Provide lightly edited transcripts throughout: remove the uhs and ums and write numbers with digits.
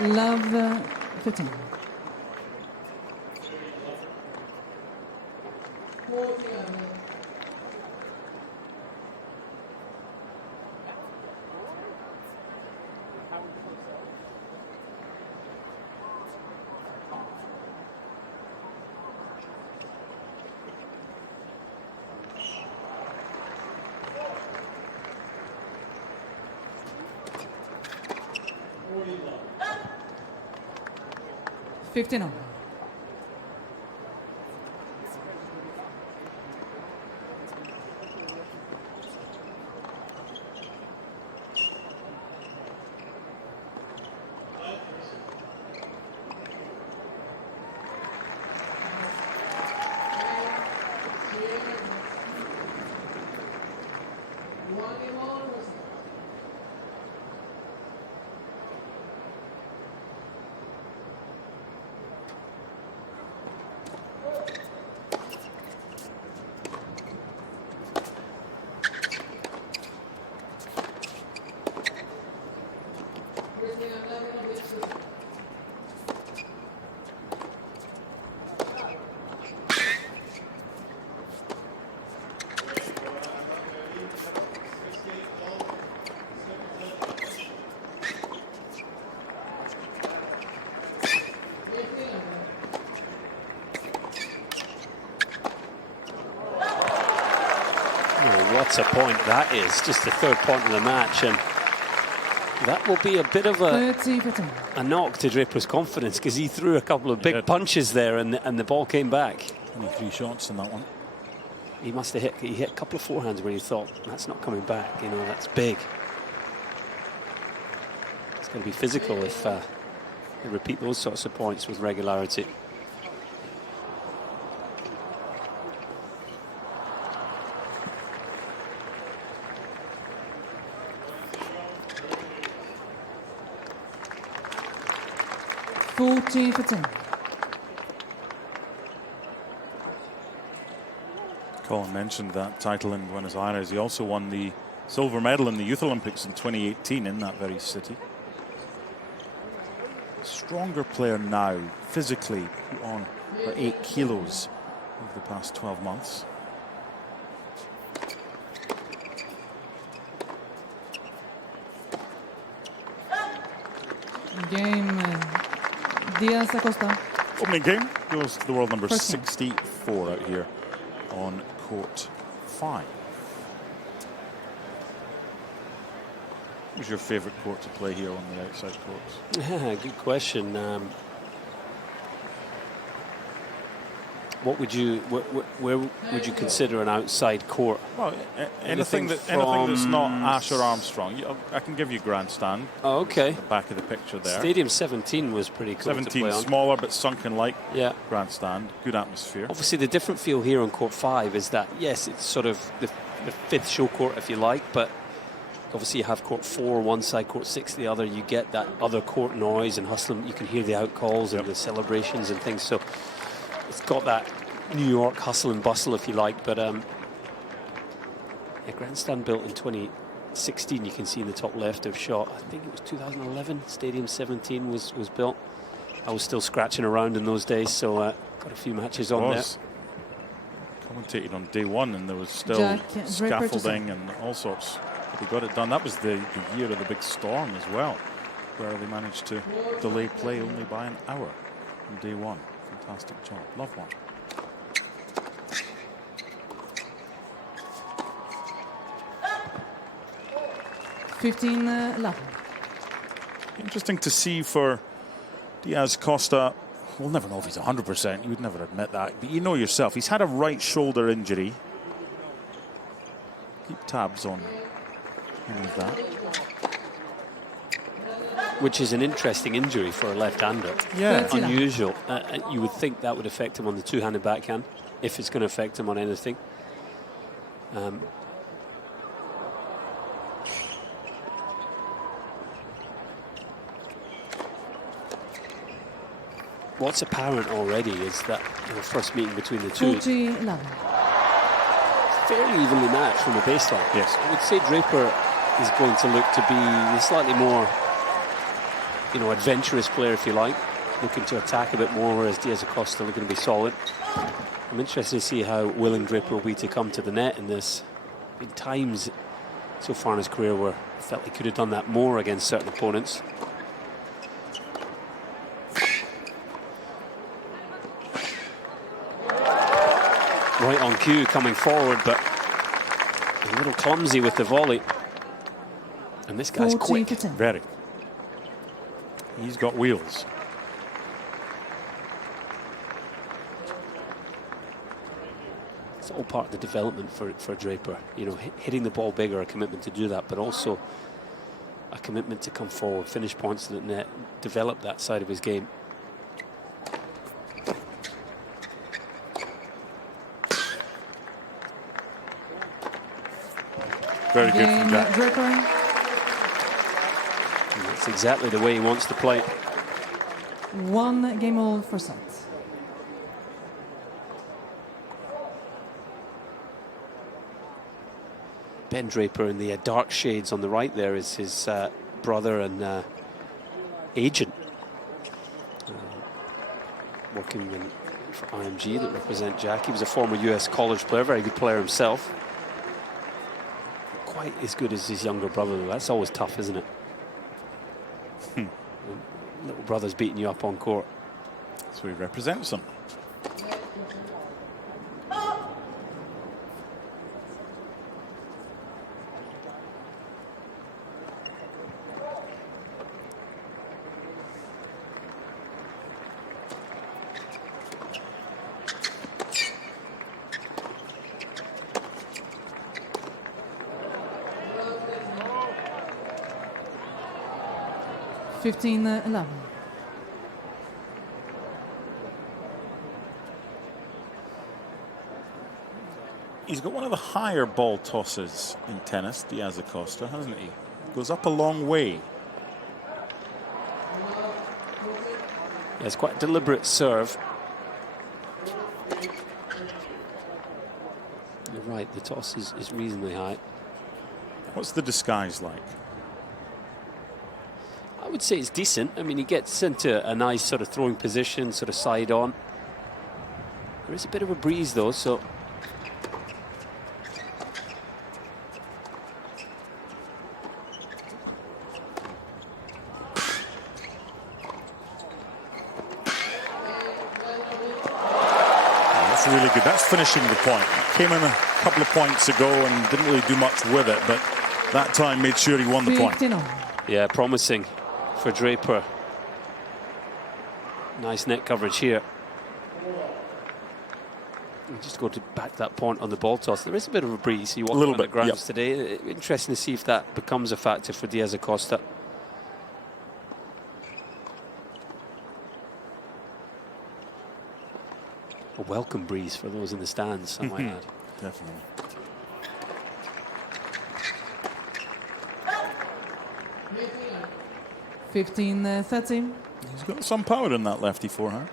Love 15. $15. What a point that is, just the third point of the match, and that will be a bit of a knock to Draper's confidence, because he threw a couple of big punches there and the ball came back. Only 3 shots in that one. He must have hit a couple of forehands where he thought, that's not coming back, you know, that's big. It's going to be physical if they repeat those sorts of points with regularity. $40 for 10. Colin mentioned that title in Buenos Aires. He also won the silver medal in the Youth Olympics in 2018 in that very city. Stronger player now, physically, put on for 8 kilos over the past 12 months. Game Diaz Acosta. Opening game goes to the world number 64 out here on court 5. Who's your favourite court to play here on the outside courts? Yeah, good question. What would you, where would you consider an outside court? Well, anything that's not Asher Armstrong. I can give you grandstand. Oh, okay. The back of the picture there. Stadium 17 was pretty cool. 17, to play on. Smaller but sunken like. Yeah. Grandstand, good atmosphere. Obviously, the different feel here on court 5 is that, yes, it's sort of the 5th show court, if you like, but obviously you have court 4 one side, court 6 the other. You get that other court noise and hustling. You can hear the outcalls and the celebrations and things. So it's got that New York hustle and bustle, if you like. But yeah, grandstand built in 2016. You can see in the top left of shot. I think it was 2011. Stadium 17 was built. I was still scratching around in those days, so got a few matches on there. Commentated on day 1, and there was still scaffolding and all sorts. But they got it done. That was the year of the big storm as well, where they managed to delay play only by an hour on day 1. Fantastic job. Love one. $15 love. Interesting to see for Diaz Acosta. We'll never know if he's 100%. You would never admit that. But you know yourself, he's had a right shoulder injury. Keep tabs on any of that. Which is an interesting injury for a left-hander. Yeah. Unusual. You would think that would affect him on the two-handed backhand, if it's going to affect him on anything. What's apparent already is that in the first meeting between the two, fairly evenly matched from the baseline. Yes. I would say Draper is going to look to be slightly more you know, adventurous player, if you like, looking to attack a bit more, whereas Diaz Acosta looking to be solid. I'm interested to see how willing Draper will be to come to the net in this. Been times so far in his career where I felt he could have done that more against certain opponents. Right on cue, coming forward, but a little clumsy with the volley. And this guy's quick. Very. He's got wheels. It's all part of the development for Draper. You know, hitting the ball bigger, a commitment to do that, but also a commitment to come forward, finish points to the net, develop that side of his game. Very good from Jack. Draper. And that's exactly the way he wants to play. 1 game all for set. Ben Draper in the dark shades on the right there is his brother and agent, working for IMG that represent Jack. He was a former US college player, very good player himself. Quite as good as his younger brother, though. That's always tough, isn't it? Little brother's beating you up on court. So he represents them. (15-11). He's got one of the higher ball tosses in tennis, Diaz Acosta, hasn't he? Goes up a long way. Yeah, it's quite a deliberate serve. You're right, the toss is reasonably high. What's the disguise like? I would say it's decent. I mean, he gets into a nice sort of throwing position, sort of side on. There is a bit of a breeze though, so that's really good. That's finishing the point. Came in a couple of points ago and didn't really do much with it, but that time made sure he won the point. yeah, promising for Draper. Nice net coverage here. And just go to back that point on the ball toss. There is a bit of a breeze. He walked on the grounds today. Interesting to see if that becomes a factor for Diaz Acosta. A welcome breeze for those in the stands, I might add. Definitely. (15-13). He's got some power in that lefty forehand.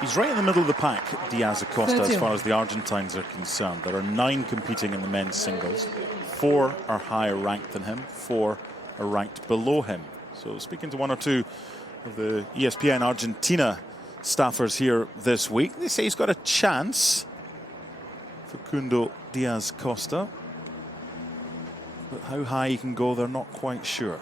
He's right in the middle of the pack, Diaz Acosta, as far as the Argentines are concerned. There are 9 competing in the men's singles. 4 are higher ranked than him. 4 are ranked below him. So speaking to 1 or 2 of the ESPN Argentina staffers here this week, they say he's got a chance. Facundo Diaz Acosta. But how high he can go, they're not quite sure.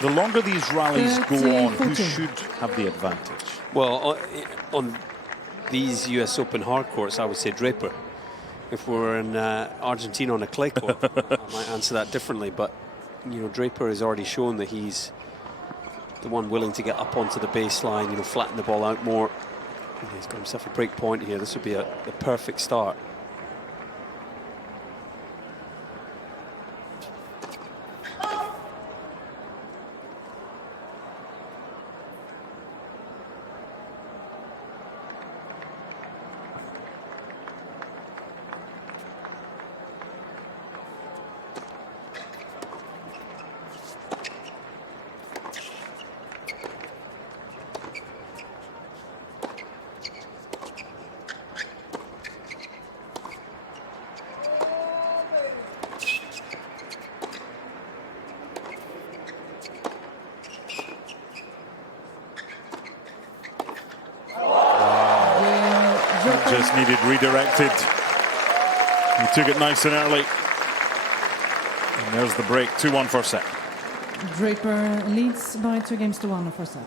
The longer these rallies go on, who 14. should have the advantage? Well, on these US Open hard courts, I would say Draper. If we're in Argentina on a clay court, I might answer that differently. But, you know, Draper has already shown that he's the one willing to get up onto the baseline, you know, flatten the ball out more. He's got himself a break point here. This would be the perfect start. Just needed redirected. He took it nice and early. And there's the break, 2-1 first set. Draper leads by 2-1 first set.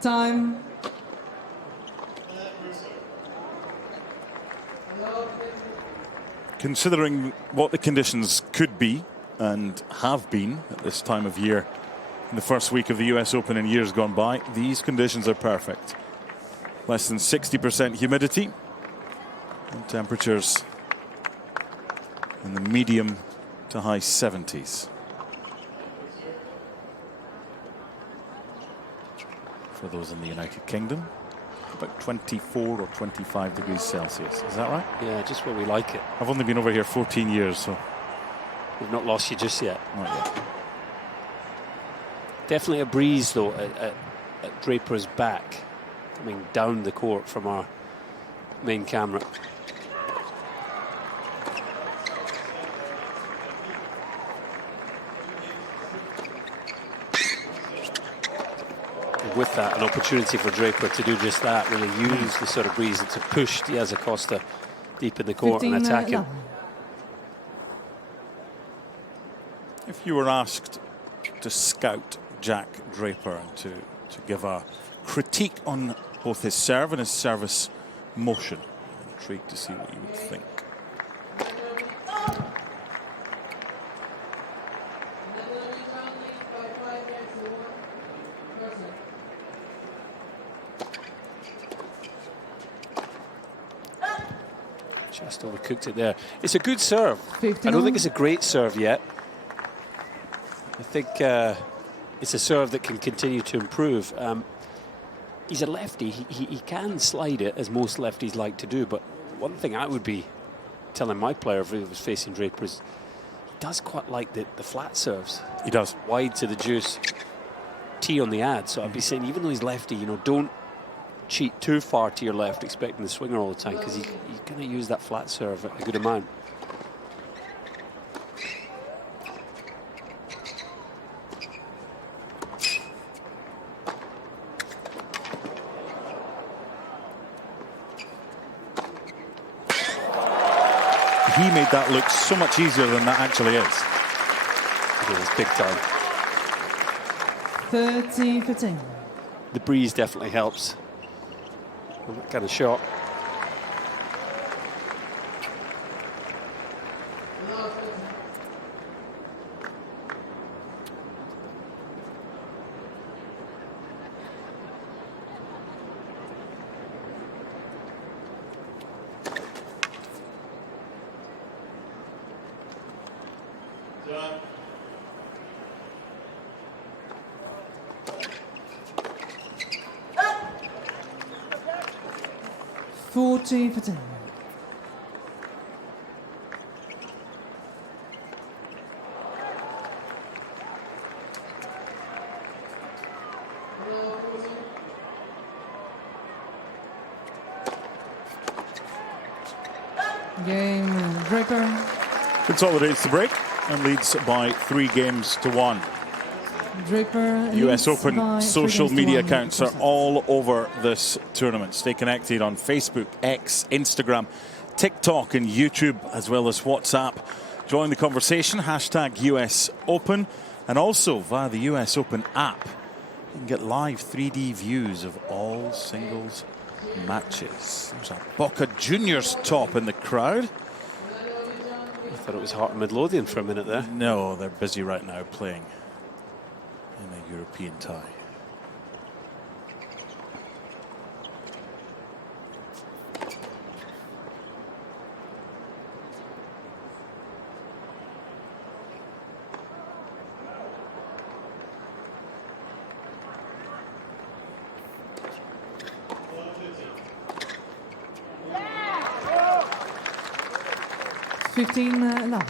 Time. Considering what the conditions could be and have been at this time of year in the first week of the US Open in years gone by, these conditions are perfect. Less than 60% humidity and temperatures in the medium to high 70s. For those in the United Kingdom, about 24 or 25 degrees Celsius. Is that right? Yeah, just where we like it. I've only been over here 14 years, so We've not lost you just yet. not yet. Definitely a breeze, though, at Draper's back, coming down the court from our main camera. And with that, an opportunity for Draper to do just that, really use the sort of breeze to push Diaz Acosta deep in the court and attack him. If you were asked to scout Jack Draper and to give a critique on both his serve and his service motion, I'm intrigued to see what you would think. Just overcooked it there. It's a good serve. 15 I don't think it's a great serve yet. I think it's a serve that can continue to improve. He's a lefty. He can slide it, as most lefties like to do. But one thing I would be telling my player if he was facing Draper is he does quite like the flat serves. He does. Wide to the juice, tee on the ad. So I'd be saying, even though he's lefty, you know, don't cheat too far to your left, expecting the swinger all the time, because he's going to use that flat serve a good amount. He made that look so much easier than that actually is. It is big time. 13-15. The breeze definitely helps on that kind of shot. 40 for 10. Game, Draper. Consolidates the break and leads by 3 games to 1. Draper US Open by social 3 games to media 1, accounts are 100%. all over this tournament. Stay connected on Facebook, X, Instagram, TikTok and YouTube, as well as WhatsApp. Join the conversation, hashtag US Open, and also via the US Open app. You can get live 3D views of all singles matches. There's a Boca Juniors top in the crowd. I thought it was Heart and Midlothian for a minute there. No, they're busy right now playing in a European tie. Yeah. 15-11.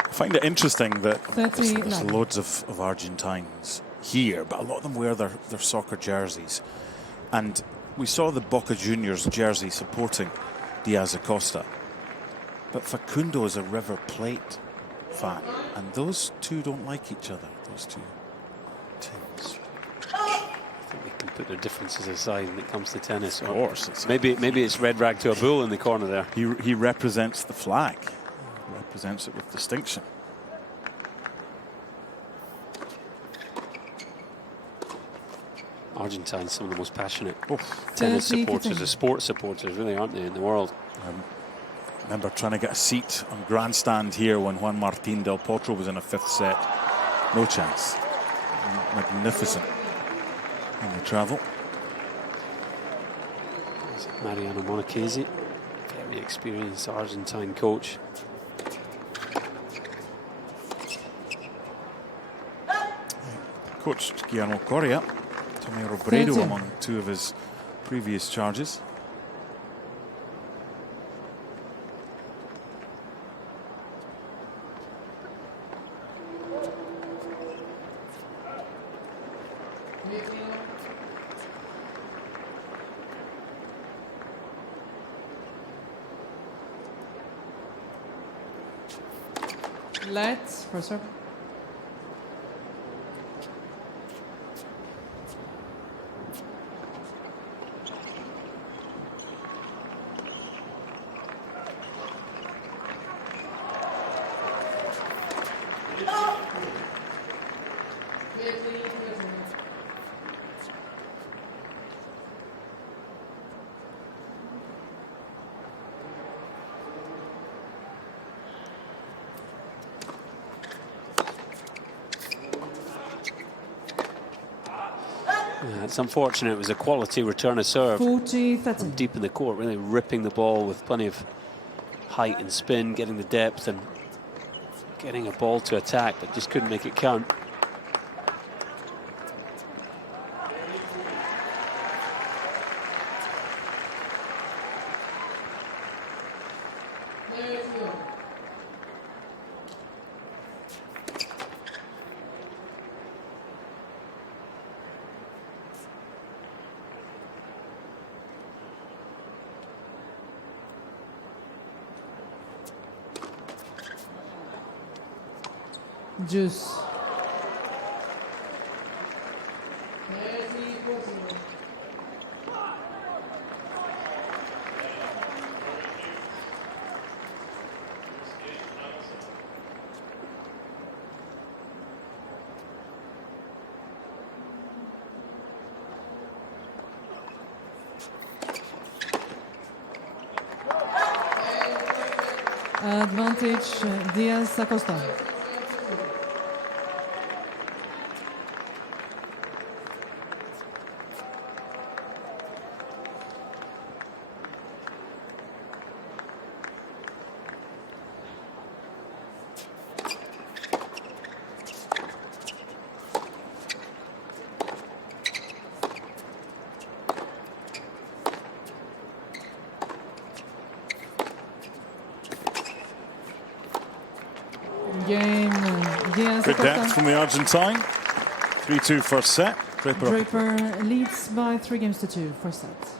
I find it interesting that there's 30-11. loads of Argentines here, but a lot of them wear their soccer jerseys. And we saw the Boca Juniors jersey supporting Diaz Acosta. But Facundo is a River Plate fan, and those two don't like each other, those two teams. I think they can put their differences aside when it comes to tennis. Of course. Maybe it's red rag to a bull in the corner there. He represents the flag. He represents it with distinction. Argentines, some of the most passionate Oh, tennis 30, supporters, 15. or sports supporters, really, aren't they, in the world? I remember trying to get a seat on grandstand here when Juan Martín del Potro was in a 5th set. No chance. Magnificent when they travel. Mariano Monachesi, very experienced Argentine coach. Coach Guillermo Coria, Tommy Robredo 30. among 2 of his previous charges. Let's for serve. It's unfortunate it was a quality return of serve 40-13. from deep in the court, really ripping the ball with plenty of height and spin, getting the depth and getting a ball to attack, but just couldn't make it count. Juice. Advantage, Diaz Acosta. Game, Diaz Good Acosta. depth from the Argentine. 3-2 first set. Draper up. Draper leads by 3 games to 2, first set.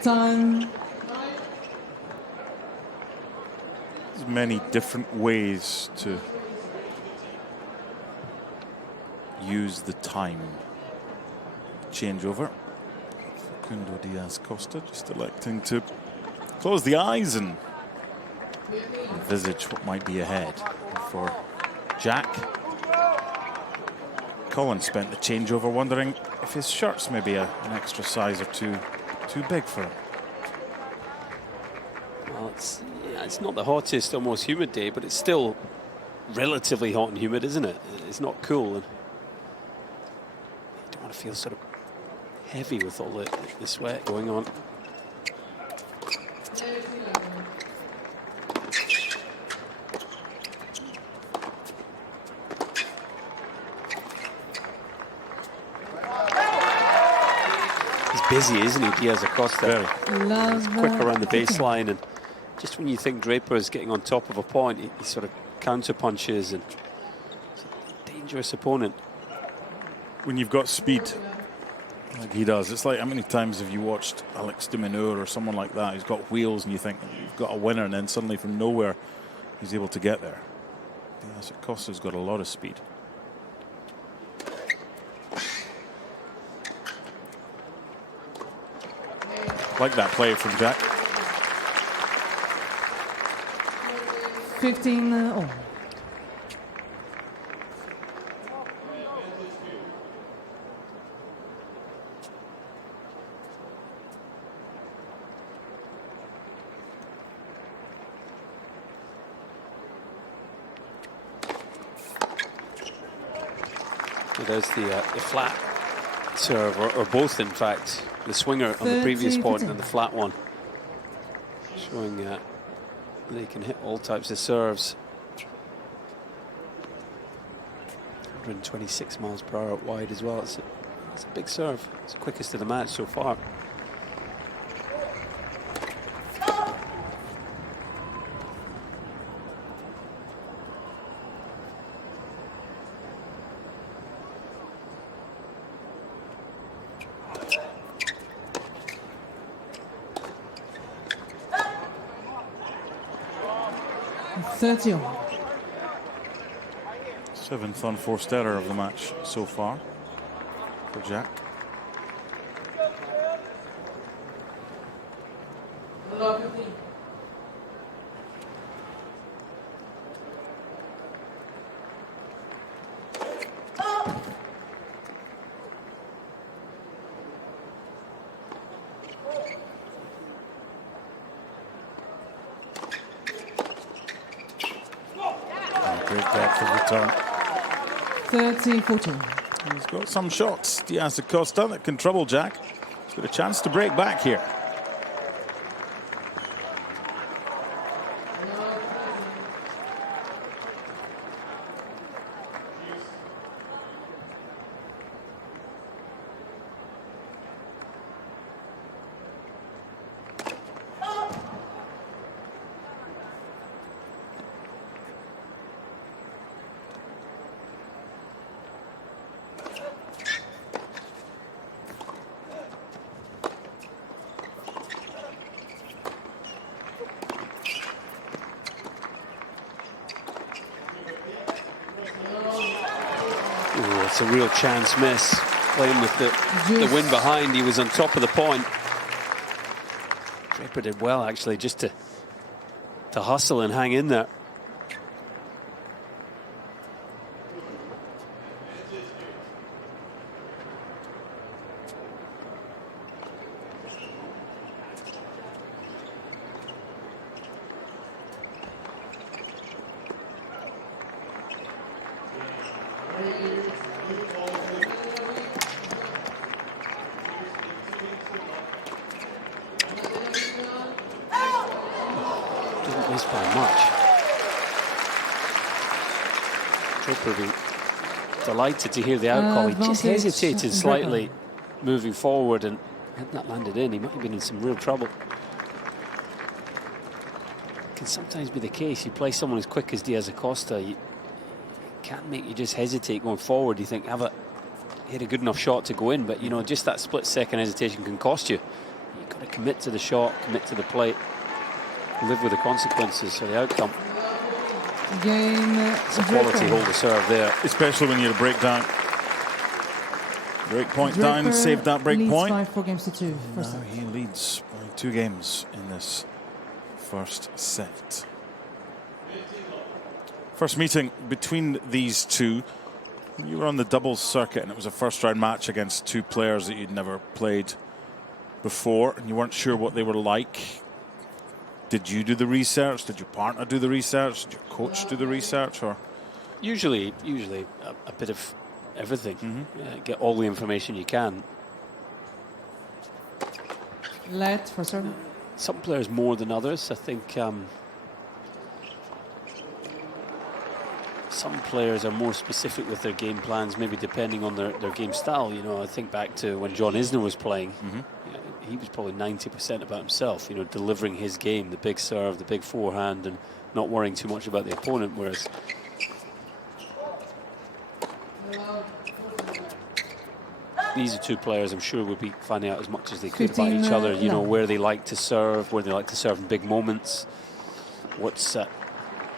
Time. There's many different ways to use the time. Changeover. Facundo Diaz Acosta just electing to close the eyes and envisage what might be ahead for Jack. Colin spent the changeover wondering if his shirt's maybe an extra size or two too big for him. Well, it's not the hottest, almost humid day, but it's still relatively hot and humid, isn't it? It's not cool. And you don't want to feel sort of heavy with all the sweat going on. Busy, isn't he, Diaz Acosta? He's quick around the baseline, and just when you think Draper is getting on top of a point, he sort of counter punches, and it's a dangerous opponent. When you've got speed like he does, it's like how many times have you watched Alex de Minaur or someone like that who's got wheels and you think you've got a winner, and then suddenly from nowhere he's able to get there. Diaz Acosta's got a lot of speed. Like that play from Jack. 15 all. So there's the flat serve, or both, in fact. The swinger on the previous point and the flat one, showing they can hit all types of serves. 126 miles per hour wide as well. It's a big serve. It's the quickest of the match so far. Seventh unforced error of the match so far for Jack. depth of return. 30-14. He's got some shots, Diaz Acosta, that can trouble Jack. He's got a chance to break back here. It's a real chance miss. Playing with the wind behind, he was on top of the point. Draper did well, actually, just to hustle and hang in there. By much. Draper will be delighted to hear the out call. He just hesitated slightly moving forward, and had that landed in, he might have been in some real trouble. It can sometimes be the case. You play someone as quick as Diaz Acosta, you can't make you just hesitate going forward. You think, he had a good enough shot to go in, but you know, just that split second hesitation can cost you. You've got to commit to the shot, commit to the plate. Live with the consequences for the outcome. It's a quality hold to serve there. Especially when you're a breakdown. Break point Draper down, saved that break point. Leads by 4 games to 2. Now he leads by 2 games in this first set. First meeting between these two. You were on the doubles circuit and it was a first round match against 2 players that you'd never played before and you weren't sure what they were like. Did you do the research? Did your partner do the research? Did your coach do the research? Or usually a bit of everything. Get all the information you can. Let for serve. Some players more than others. I think some players are more specific with their game plans, maybe depending on their game style. You know, I think back to when John Isner was playing. He was probably 90% about himself, you know, delivering his game, the big serve, the big forehand, and not worrying too much about the opponent, whereas these are 2 players I'm sure would be finding out as much as they could about each other, you know, where they like to serve, where they like to serve in big moments, what's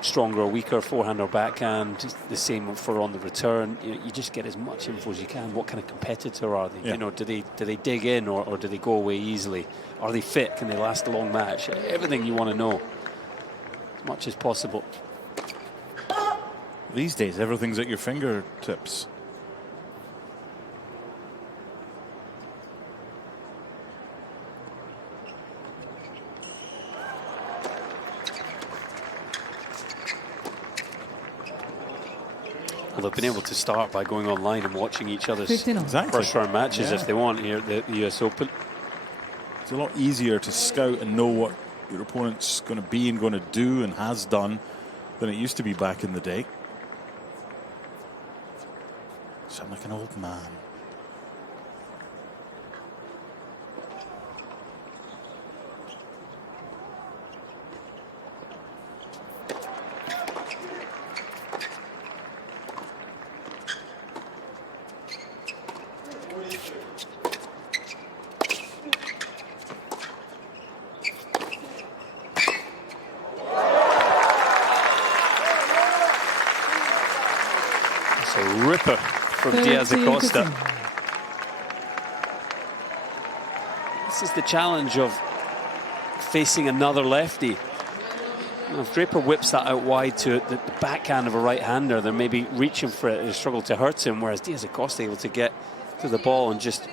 stronger or weaker, forehand or backhand, the same for on the return. You just get as much info as you can. What kind of competitor are they? You know, do they dig in or do they go away easily? Are they fit? Can they last a long match? Everything you want to know, as much as possible. these days, everything's at your fingertips. Well, they've been able to start by going online and watching each other's Exactly. first round matches if they want here at the US Open. It's a lot easier to scout and know what your opponent's going to be and going to do and has done than it used to be back in the day. Sound like an old man. Ripper from Diaz Acosta. This is the challenge of facing another lefty. You know, if Draper whips that out wide to the backhand of a right-hander, they're maybe reaching for it and struggle to hurt him, whereas Diaz Acosta able to get to the ball and just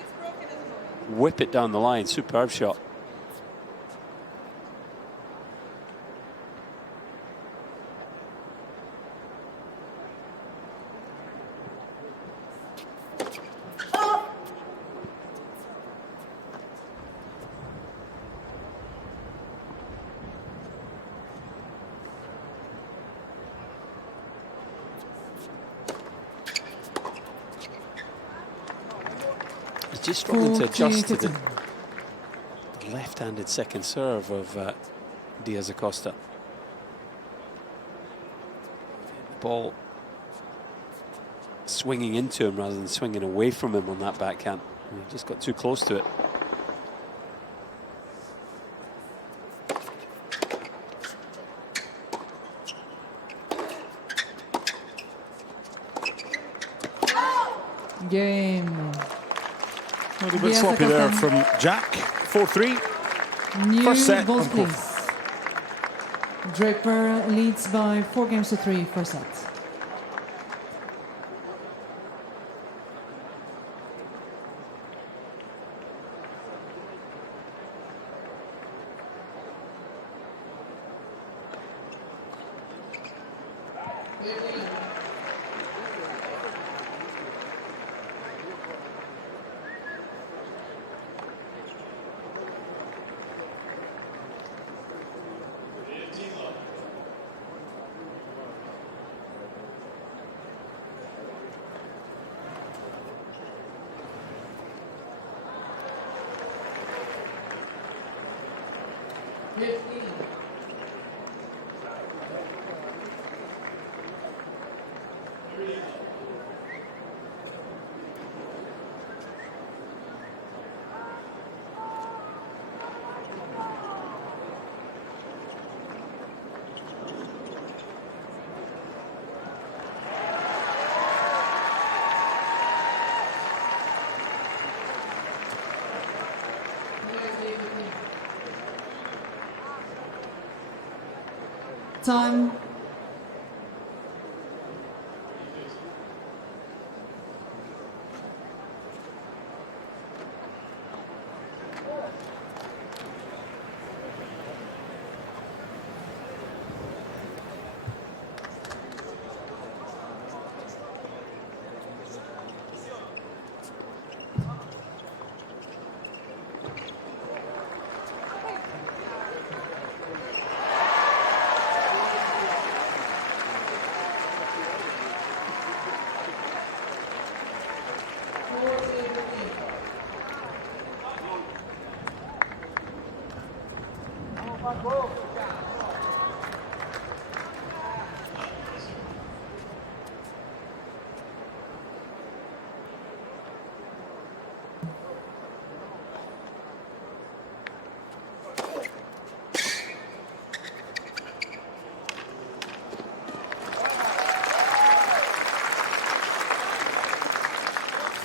whip it down the line. Superb shot. He's just struggling to adjust to the left-handed second serve of Diaz Acosta. The ball swinging into him rather than swinging away from him on that backhand. He just got too close to it. Game. A little bit sloppy there from Jack. 4-3. New First set. balls, please. Draper leads by 4-3 first set. Time.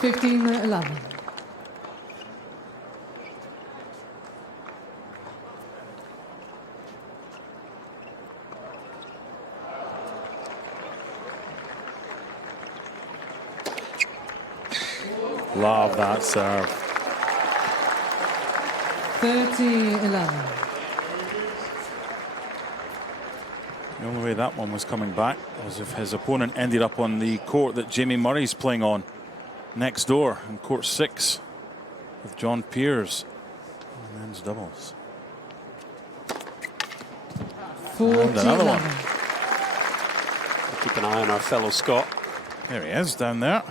Fifteen 11. Love that serve. 30-11. The only way that one was coming back was if his opponent ended up on the court that Jamie Murray's playing on next door in court 6 with John Peers in men's doubles. And another one. We'll keep an eye on our fellow Scot. There he is down there.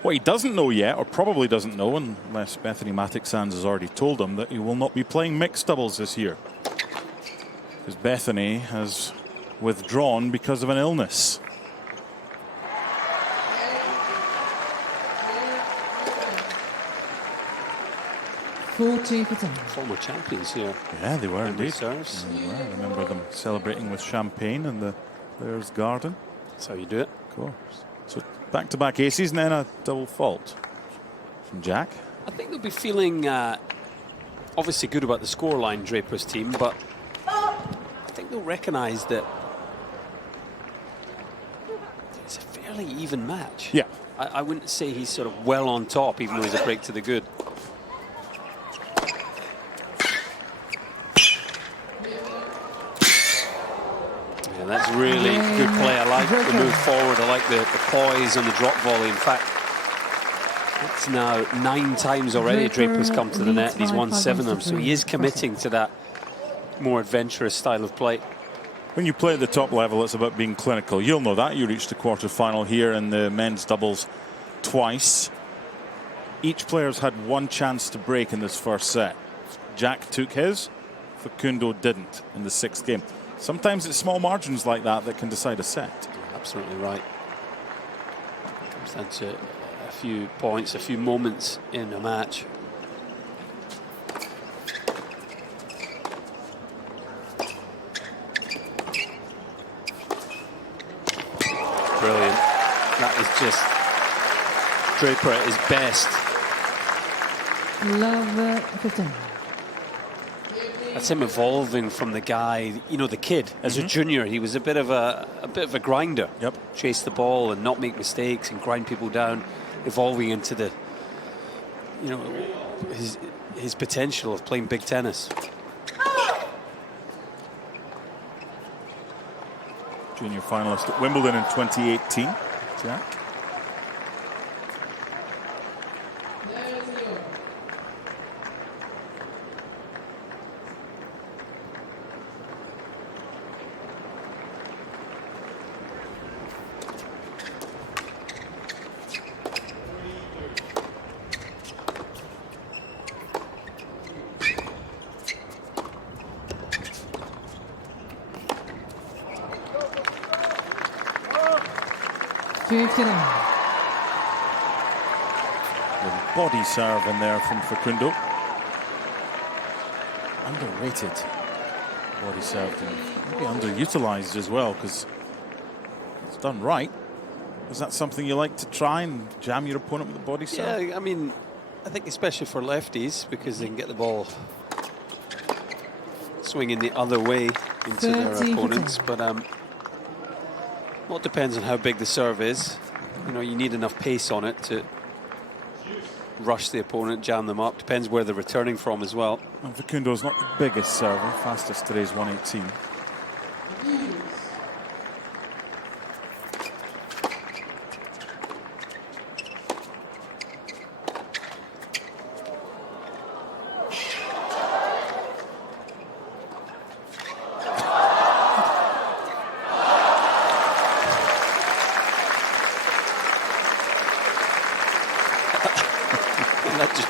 What he doesn't know yet, or probably doesn't know, unless Bethany Mattek-Sands has already told him, that he will not be playing mixed doubles this year, because Bethany has withdrawn because of an illness. Former champions here. Yeah, they were indeed. Serves. They were. I remember them celebrating with champagne in the players' garden. That's how you do it. Of course. So back-to-back aces and then a double fault from Jack. I think they'll be feeling obviously good about the scoreline, Draper's team, but I think they'll recognise that it's a fairly even match. Yeah. I wouldn't say he's sort of well on top, even though he's a break to the good. That's really good play. I like the move forward. I like the poise on the drop volley. In fact, it's now 9 times already Draper's come to the net. And he's won 7 of them. So he is committing to that more adventurous style of play. When you play at the top level, it's about being clinical. You'll know that. You reached the quarter-final here in the men's doubles twice. each player's had one chance to break in this first set. Jack took his, Facundo didn't in the 6th game. Sometimes it's small margins like that that can decide a set. You're absolutely right. Comes down to a few points, a few moments in a match. Brilliant. That is just Draper at his best. Love 15. That's him evolving from the guy, you know, the kid. As a junior, he was a bit of a grinder. Yep. Chase the ball and not make mistakes and grind people down, evolving into the, you know, his potential of playing big tennis. Junior finalist at Wimbledon in 2018. Jack. Body serve in there from Facundo. Underrated body serve, and maybe underutilized as well, because it's done right. Is that something you like to try and jam your opponent with the body serve? Yeah, I mean, I think especially for lefties, because they can get the ball swinging the other way into their opponents. But well, it depends on how big the serve is. You know, you need enough pace on it to rush the opponent, jam them up. Depends where they're returning from as well. And Facundo's not the biggest server. Fastest today is 118.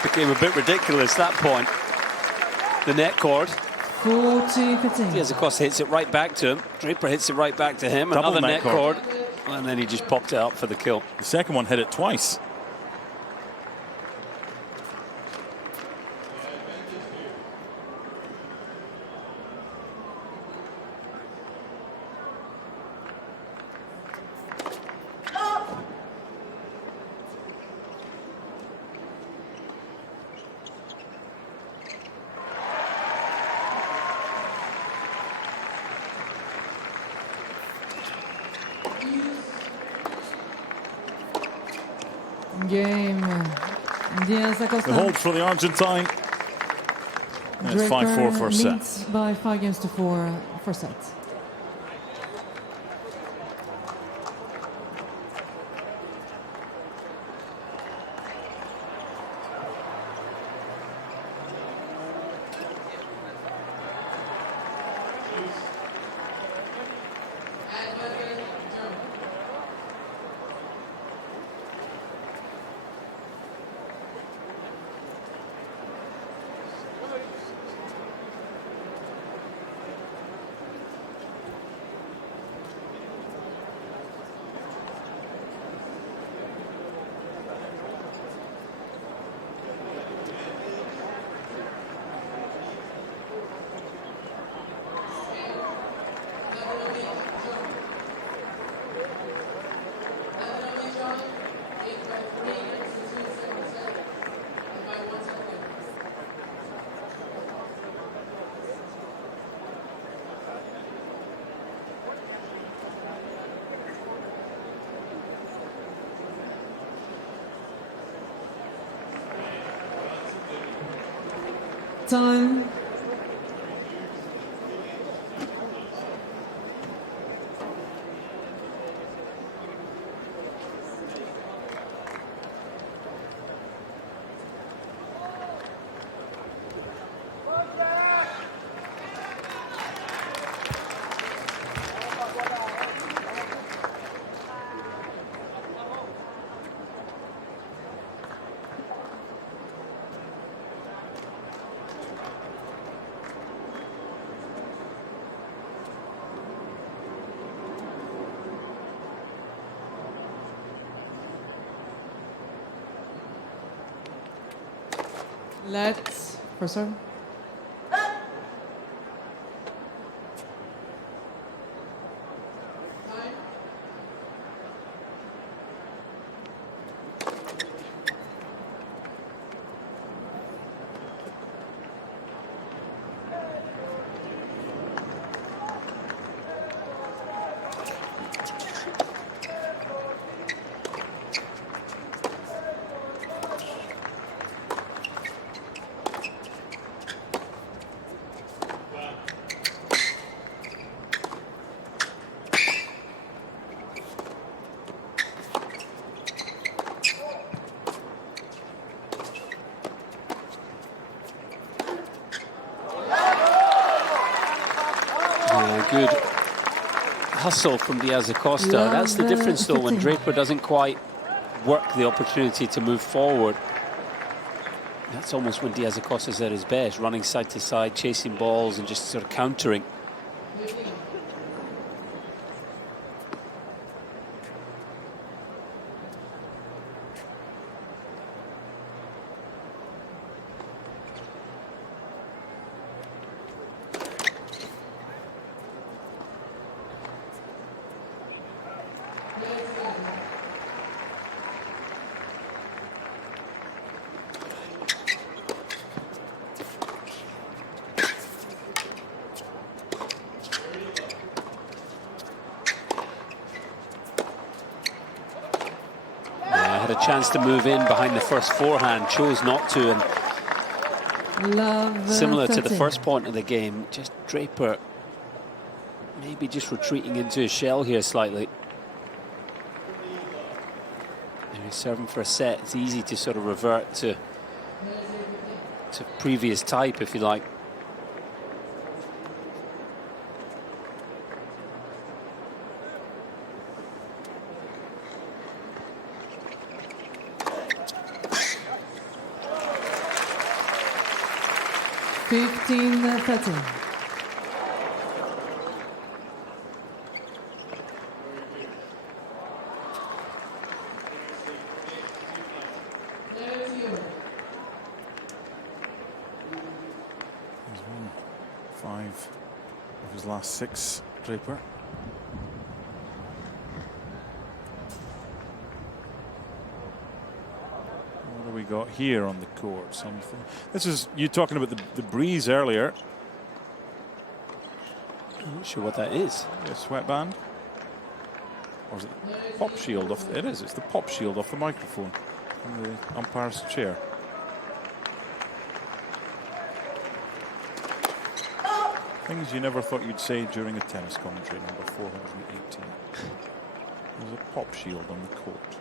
Became a bit ridiculous that point. The net cord. 40-15. Diaz Acosta hits it right back to him. Draper hits it right back to him. Double Another net cord. cord. And then he just popped it up for the kill. The second one hit it twice. Game. Diaz Acosta. The hold for the Argentine. And it's 5-4 first set. Leads by 5 games to 4 first set. Time. Let's first serve. Good hustle from Diaz Acosta. That's the difference though, when Draper doesn't quite work the opportunity to move forward. That's almost when Diaz Acosta's at his best, running side to side, chasing balls and just sort of countering. Had a chance to move in behind the first forehand, chose not to, and similar to the first point of the game, just Draper maybe just retreating into his shell here slightly. And he's serving for a set. It's easy to sort of revert to previous type, if you like. He's won 5 of his last 6, Draper. What have we got here on the court? Something. This is you talking about the breeze earlier. I'm not sure what that is. A sweatband? Or is it the pop shield off? It is. It's the pop shield off the microphone from the umpire's chair. Things you never thought you'd say during a tennis commentary, number 418. There's a pop shield on the court.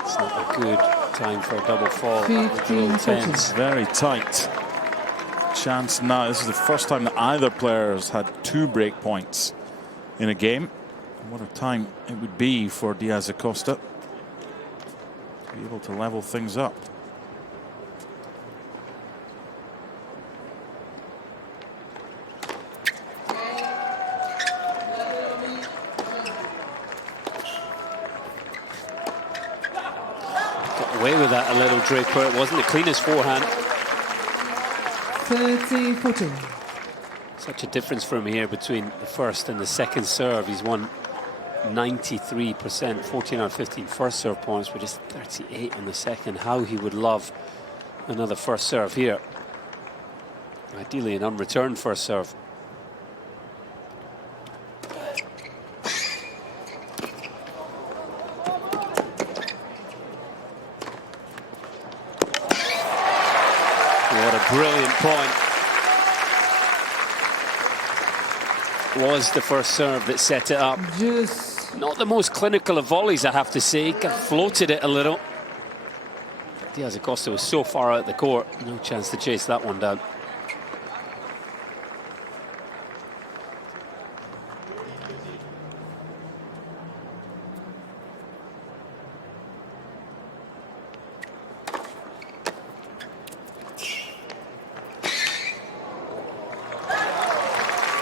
It's not a good time for a double fall. 15 seconds. Very tight. Chance now. This is the first time that either player has had 2 break points in a game. And what a time it would be for Diaz Acosta to be able to level things up. Got away with that a little, Draper. It wasn't the cleanest forehand. 30-14. Such a difference from here between the first and the second serve. He's won 93%, 14 out of 15 first serve points, but just 38 on the second. How he would love another first serve here. Ideally an unreturned first serve. What a brilliant point. Was the first serve that set it up. Just not the most clinical of volleys, I have to say. Kind of floated it a little. Diaz Acosta was so far out the court, no chance to chase that one down.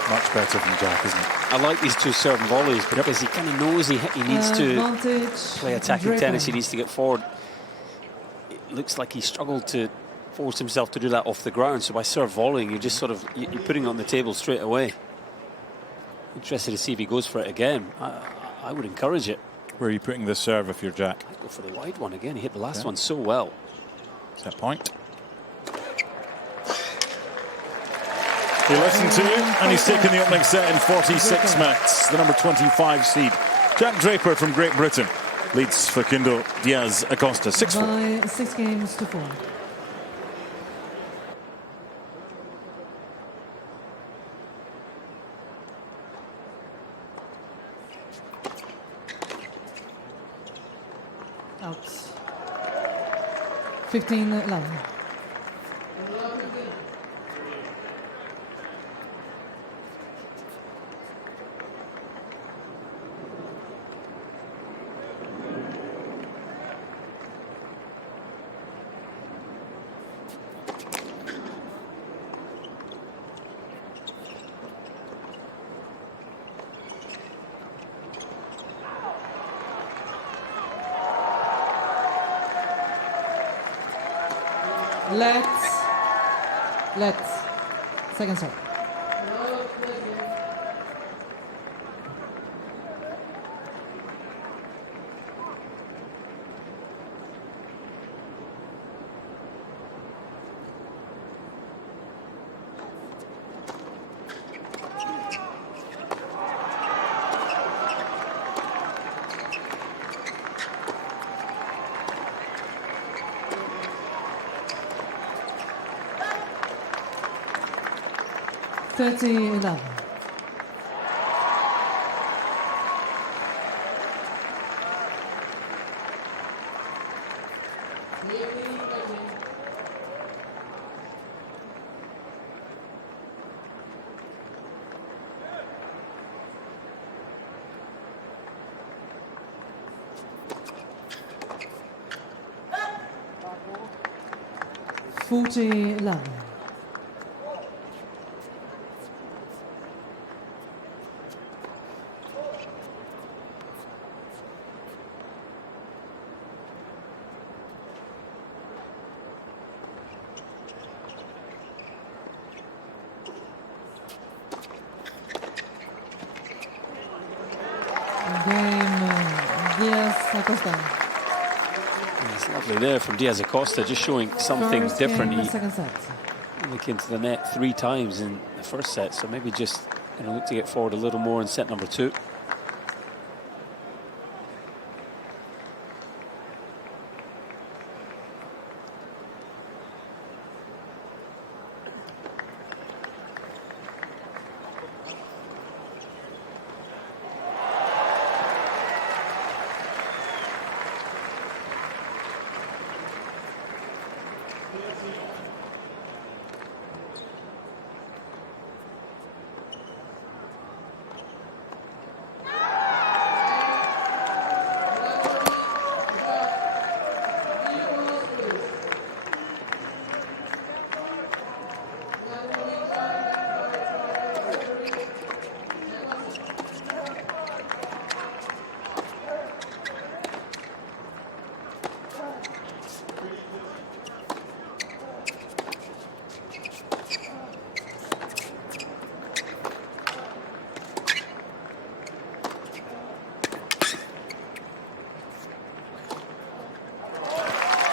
Much better from Jack, isn't it? I like these 2 serve and volleys because he kind of knows he needs to play attacking tennis. He needs to get forward. looks like he struggled to force himself to do that off the ground. So by serve volleying, you're just sort of you're putting it on the table straight away. Interested to see if he goes for it again. I would encourage it. Where are you putting the serve if you're Jack? I'd go for the wide one again. He hit the last one so well. Set point. He listened to you, and he's taken the opening set in 46 minutes. The number 25 seed, Jack Draper from Great Britain, leads Facundo Diaz Acosta 6-4. By 6 games to 4. Out. 15-11. Let's. Second serve. $30-11. $40-11. Diaz Acosta. It's lovely there from Diaz Acosta, just showing something different. He second set. look into the net 3 times in the first set, so maybe just look to get forward a little more in set number 2.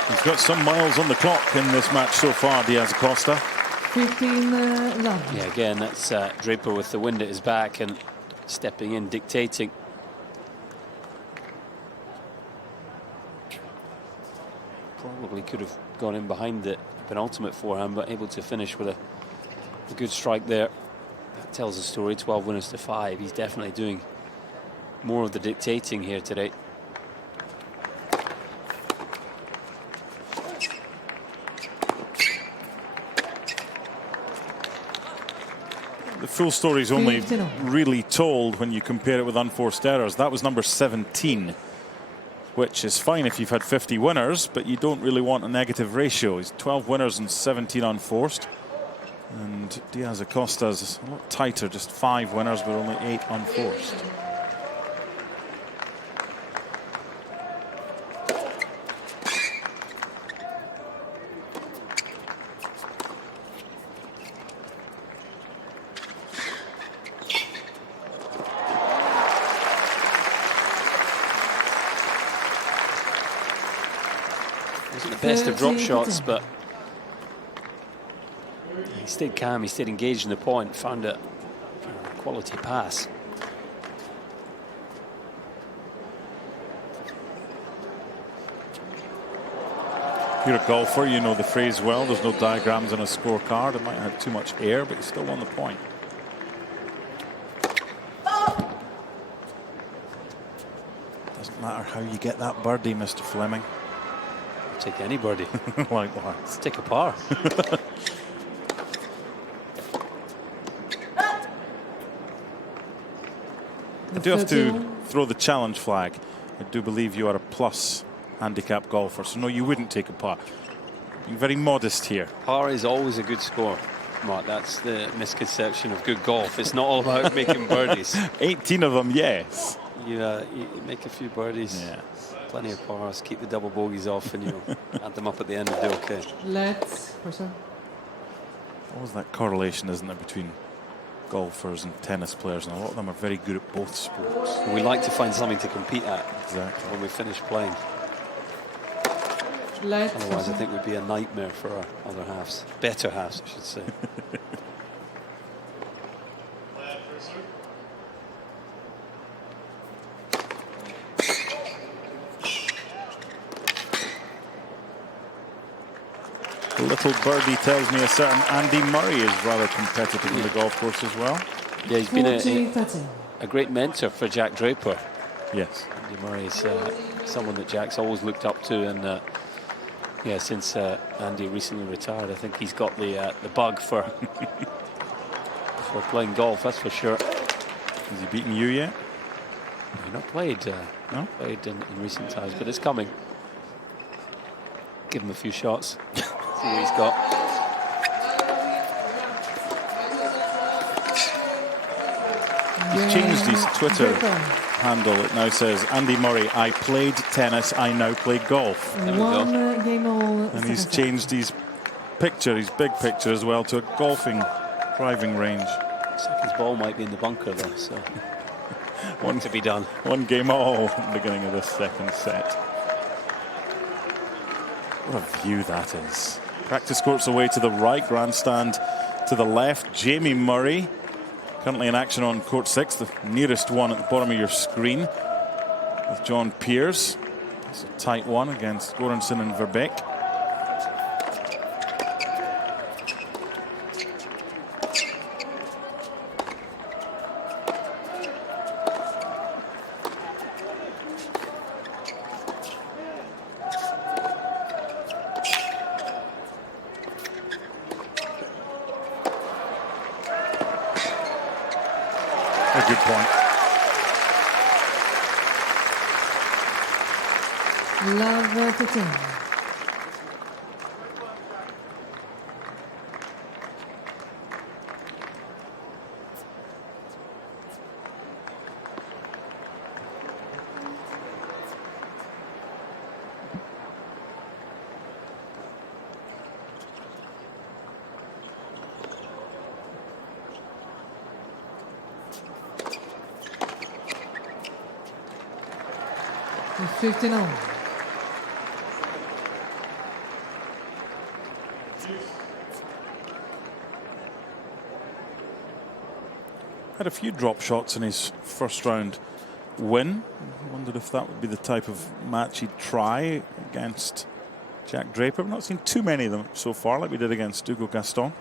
He's got some miles on the clock in this match so far, Diaz Acosta. 15-11. Yeah, again, that's Draper with the wind at his back and stepping in, dictating. Probably could have gone in behind the penultimate forehand, but able to finish with a good strike there. That tells the story. 12 winners to 5. He's definitely doing more of the dictating here today. The full story is only really told when you compare it with unforced errors. That was number 17, which is fine if you've had 50 winners, but you don't really want a negative ratio. He's 12 winners and 17 unforced. And Diaz Acosta's a lot tighter, just 5 winners, but only 8 unforced. Wasn't the best of drop shots, but he stayed calm, he stayed engaged in the point, found a quality pass. If you're a golfer, you know the phrase well. There's no diagrams on a scorecard. It might have had too much air, but he still won the point. Doesn't matter how you get that birdie, Mr. Fleming. I'll take any birdie. Likewise. Let's take a par. I do have to throw the challenge flag. I do believe you are a plus handicap golfer, so no, you wouldn't take a par. Being very modest here. Par is always a good score, Mark. That's the misconception of good golf. It's not all about making birdies. 18 of them, yes. You make a few birdies, yeah. Plenty of pars, keep the double bogeys off, and you'll add them up at the end and do okay. Let's. Always that correlation, isn't there, between golfers and tennis players, and a lot of them are very good at both sports. We like to find something to compete at. Exactly. When we finish playing. Otherwise, I think we'd be a nightmare for our other halves. Better halves, I should say. A little birdie tells me a certain Andy Murray is rather competitive in the golf course as well. Yeah, he's been a great mentor for Jack Draper. Yes. Andy Murray is someone that Jack's always looked up to, and yeah, since Andy recently retired, I think he's got the bug for playing golf. That's for sure. Has he beaten you yet? He's not played. No? Played in recent times, but it's coming. Give him a few shots. See what he's got. He's changed his Twitter handle. It now says, Andy Murray, I played tennis, I now play golf. There we go. Game all. And he's changed his picture, his big picture as well, to a golfing driving range. Looks like his ball might be in the bunker though, so one to be done. One game all at the beginning of this second set. What a view that is. Practice courts away to the right, grandstand to the left. Jamie Murray currently in action on court 6, the nearest one at the bottom of your screen, with John Peers. It's a tight one against Goranson and Verbeek. A good point. Love 15. With 15 on. Had a few drop shots in his first round win. Wondered if that would be the type of match he'd try against Jack Draper. I've not seen too many of them so far, like we did against Hugo Gaston.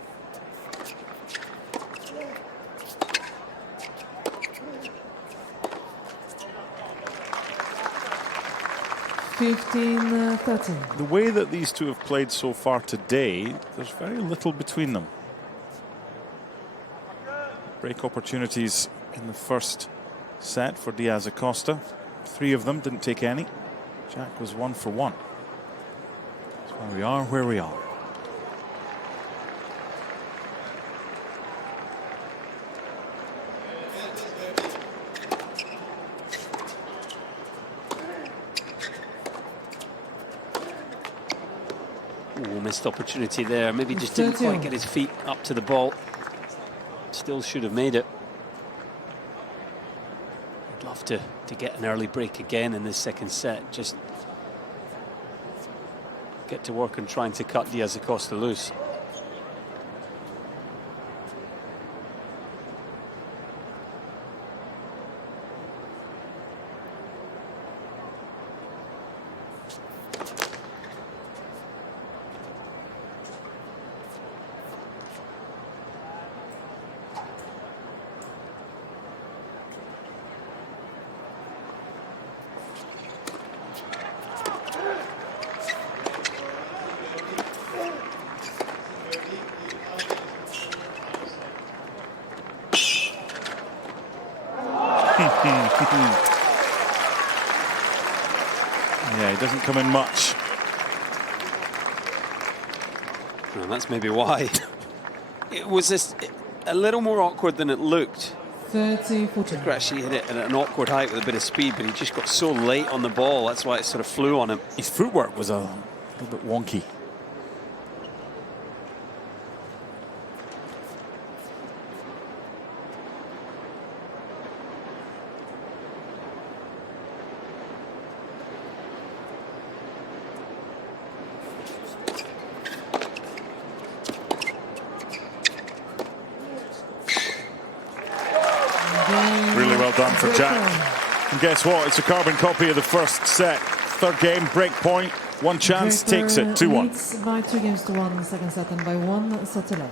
The way that these two have played so far today, there's very little between them. Break opportunities in the first set for Diaz Acosta. 3 of them, didn't take any. Jack was 1 for 1. That's why we are where we are. Ooh, missed opportunity there. Maybe just didn't quite get his feet up to the ball. Still should have made it. I'd love to get an early break again in this second set. Just get to work on trying to cut Diaz Acosta loose. Yeah, he doesn't come in much. And that's maybe why. It was a little more awkward than it looked. 30-14. Actually hit it at an awkward height with a bit of speed, but he just got so late on the ball. That's why it sort of flew on him. His footwork was a little bit wonky. Really well done for Jack. And guess what? It's a carbon copy of the first set. Third game, break point. One chance, Draper takes it 2-1. leads by 2-1, second set, and by 1 set 11.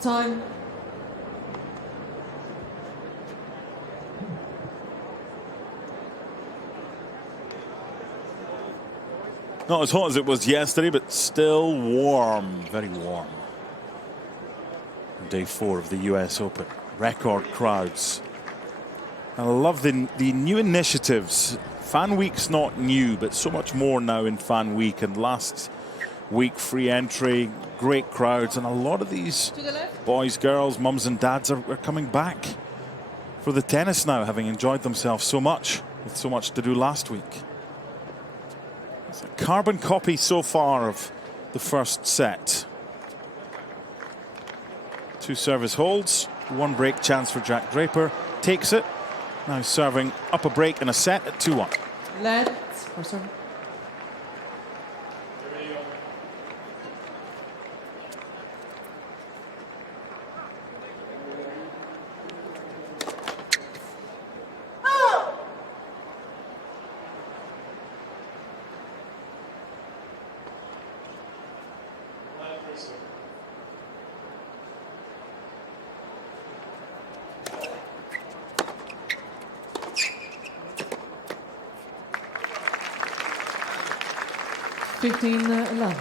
Time. Not as hot as it was yesterday, but still warm, very warm. Day 4 of the US Open. Record crowds. I love the new initiatives. Fan Week's not new, but so much more now in Fan Week. And last week, free entry, great crowds, and a lot of these boys, girls, mums and dads are coming back for the tennis now, having enjoyed themselves so much with so much to do last week. It's a carbon copy so far of the first set. 2 service holds, 1 break chance for Jack Draper, takes it, now serving up a break and a set at 2-1. Let's for serve. Fifteen 11.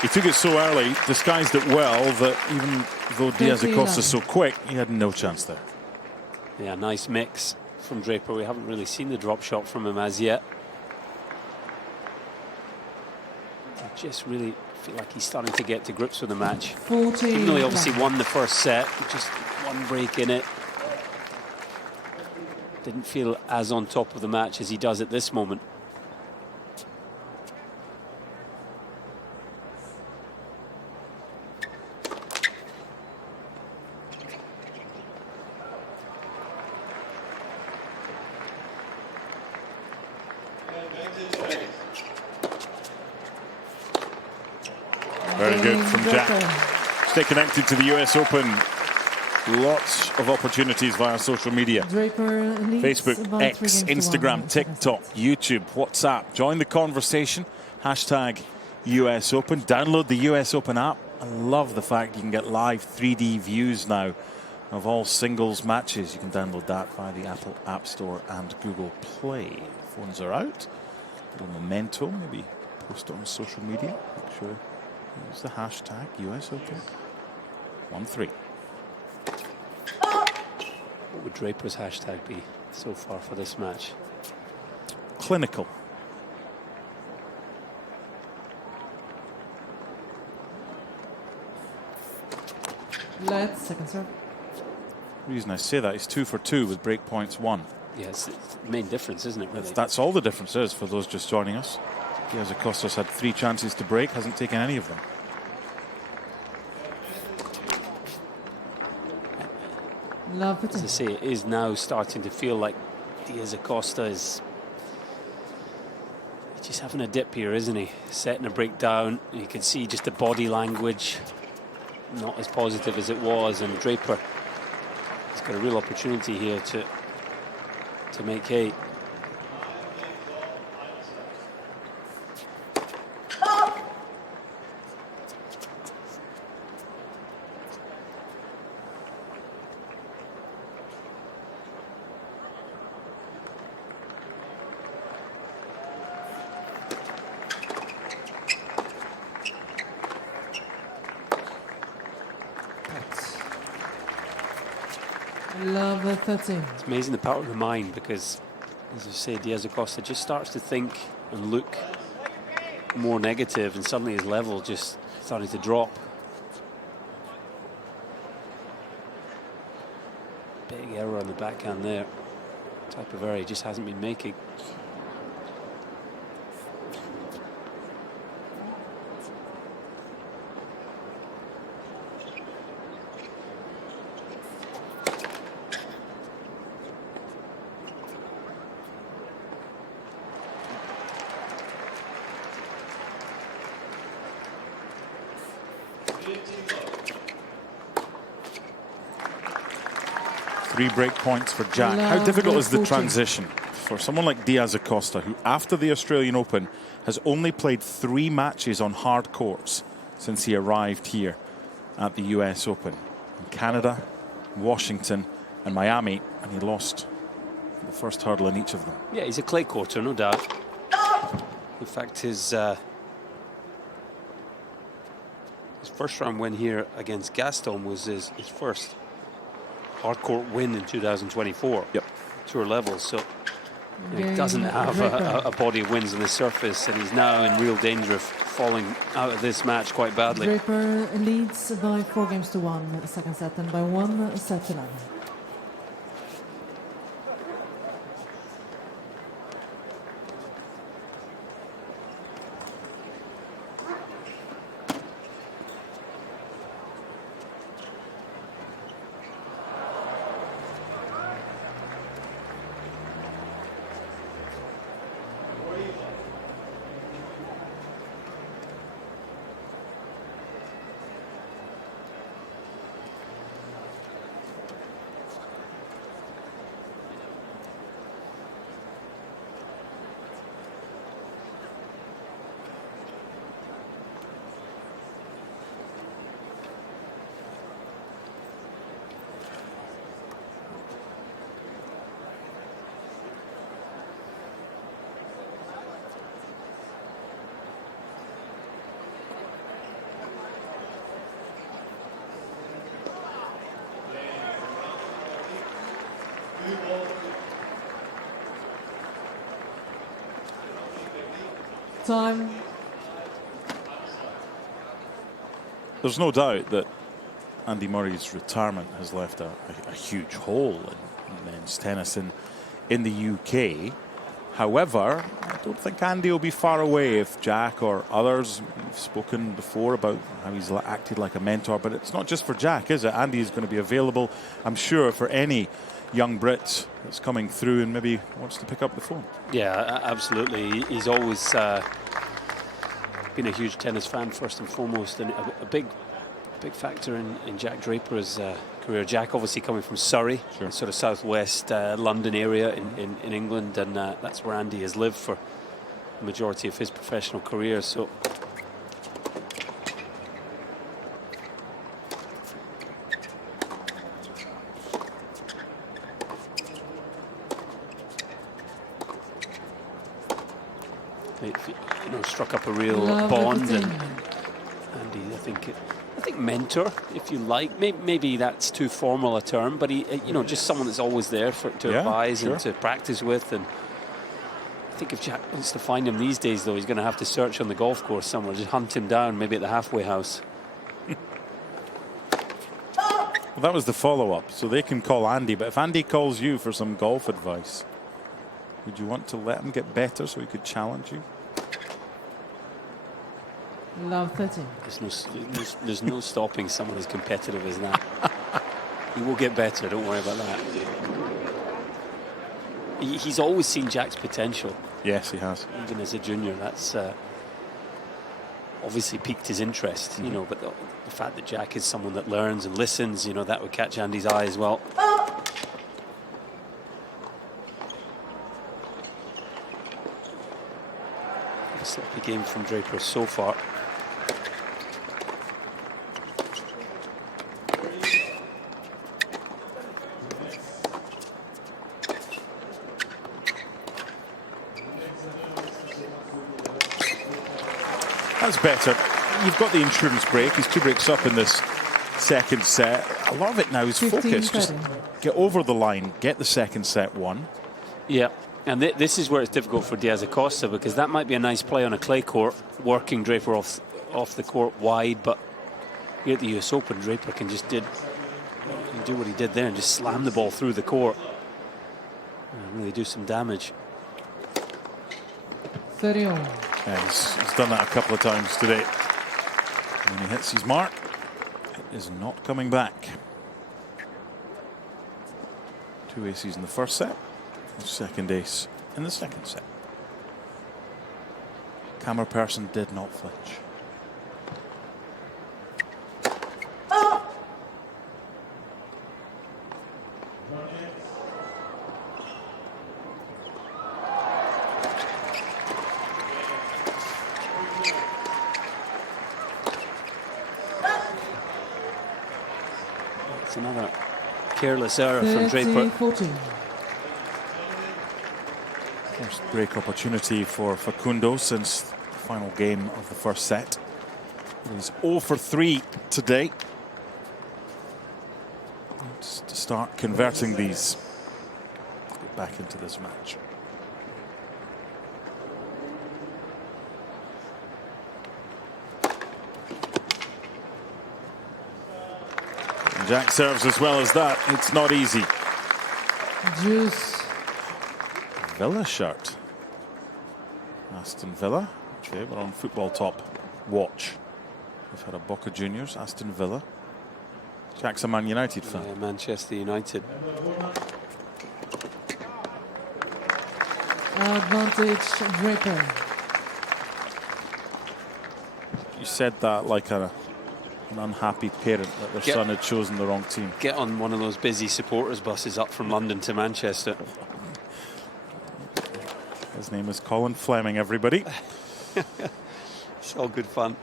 He took it so early, disguised it well, that even though Diaz Acosta is so quick, he had no chance there. Yeah, nice mix from Draper. We haven't really seen the drop shot from him as yet. I just really feel like he's starting to get to grips with the match. 14. Even though he obviously won the first set, just 1 break in it. didn't feel as on top of the match as he does at this moment. Very good from Jack. Stay connected to the US Open. Lots of opportunities via social media. Draper Facebook, X, Instagram, TikTok, YouTube, WhatsApp. Join the conversation. Hashtag US Open. Download the US Open app. I love the fact you can get live 3D views now of all singles matches. You can download that via the Apple App Store and Google Play. Phones are out. A little memento. Maybe post it on social media. Make sure you use the hashtag US Open. 1-3. What would Draper's hashtag be so far for this match? Clinical. Let's second serve. The reason I say that is 2 for 2 with break points 1. Yes, it's the main difference, isn't it, really? That's all the difference is for those just joining us. Diaz Acosta's had 3 chances to break, hasn't taken any of them. Love it. As I say, it is now starting to feel like Diaz Acosta is just having a dip here, isn't he? Setting a break down. You can see just the body language not as positive as it was, and Draper has got a real opportunity here to make hay. Love the 13. It's amazing the power of the mind, because, as I say, Diaz Acosta just starts to think and look more negative, and suddenly his level just starting to drop. Big error on the backhand there. Type of error he just hasn't been making. Three break points for Jack. How difficult is the transition for someone like Diaz Acosta, who after the Australian Open has only played 3 matches on hard courts since he arrived here at the US Open? In Canada, Washington and Miami, and he lost the first hurdle in each of them. Yeah, he's a clay courter, no doubt. In fact, his first round win here against Gaston was his first hardcourt win in 2024. Yep. Tour level, so he doesn't have a body of wins on the surface, and he's now in real danger of falling out of this match quite badly. Draper leads by 4-1, second set, and by 1 set to 9. Time. There's no doubt that Andy Murray's retirement has left a huge hole in men's tennis. And in the UK. However, I don't think Andy will be far away if Jack or others have spoken before about how he's acted like a mentor. But it's not just for Jack, is it? Andy is going to be available, I'm sure, for any young Brit that's coming through and maybe wants to pick up the phone. Yeah, absolutely. He's always been a huge tennis fan first and foremost, and a big factor in Jack Draper's career. Jack obviously coming from Surrey, sure, sort of southwest London area in England, and that's where Andy has lived for the majority of his professional career. So struck up a real bond, and Andy, I think mentor, if you like. Maybe that's too formal a term, but he, just someone that's always there to advise and to practice with. And I think if Jack wants to find him these days, though, he's going to have to search on the golf course somewhere, just hunt him down, maybe at the halfway house. Well, that was the follow-up, so they can call Andy. But if Andy calls you for some golf advice, would you want to let him get better so he could challenge you? Love 13. There's no stopping someone as competitive as that. He will get better, don't worry about that. He's always seen Jack's potential. Yes, he has. Even as a junior, that's obviously piqued his interest, but the fact that Jack is someone that learns and listens, that would catch Andy's eye as well. Sloppy game from Draper so far. That's better. You've got the insurance break. He's 2 breaks up in this second set. A lot of it now is focus. Just get over the line, get the second set won. Yeah, and this is where it's difficult for Diaz Acosta, because that might be a nice play on a clay court, working Draper off the court wide, but here at the US Open, Draper can just do what he did there and just slam the ball through the court and really do some damage. 31. Yeah, he's done that a couple of times today. When he hits his mark, it is not coming back. 2 aces in the first set, second ace in the second set. Camera person did not flinch. It's another careless error from Draper. 14. First break opportunity for Facundo since the final game of the first set. He's 0 for 3 today. Let's start converting these. Let's get back into this match. And Jack serves as well as that. It's not easy. Juice. Villa shirt. Aston Villa. Okay, we're on Football Top watch. We've had a Boca Juniors, Aston Villa. Jack's a Man United fan. Yeah, Manchester United. Advantage Draper. You said that like an unhappy parent that their son had chosen the wrong team. Get on one of those busy supporters buses up from London to Manchester. His name is Colin Fleming, everybody. It's all good fun.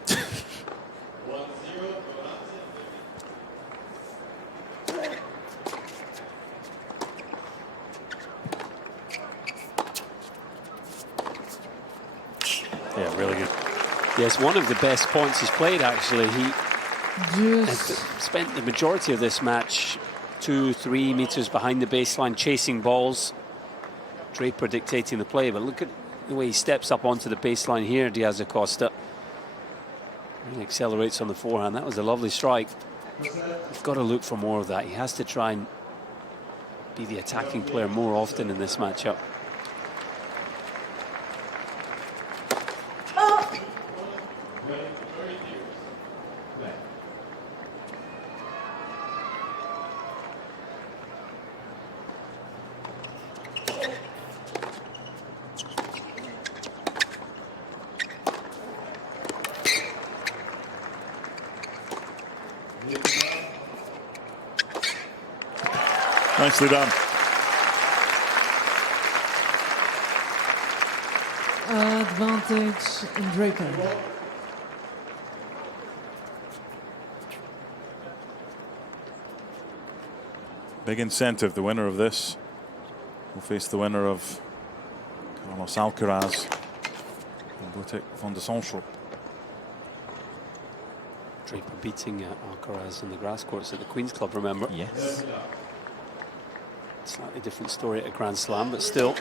Yeah, really good. Yes, one of the best points he's played, actually. He Juice. spent the majority of this match 2-3 meters behind the baseline, chasing balls. Draper dictating the play, but look at the way he steps up onto the baseline here, Diaz Acosta. Really accelerates on the forehand. That was a lovely strike. He's got to look for more of that. He has to try and be the attacking player more often in this matchup. Nicely done. Advantage in Draper. Big incentive. The winner of this will face the winner of Carlos Alcaraz and Botic van de Sandschulp. Draper beating Alcaraz in the grass courts at the Queen's Club, remember? Yes. Slightly different story at a Grand Slam, but still.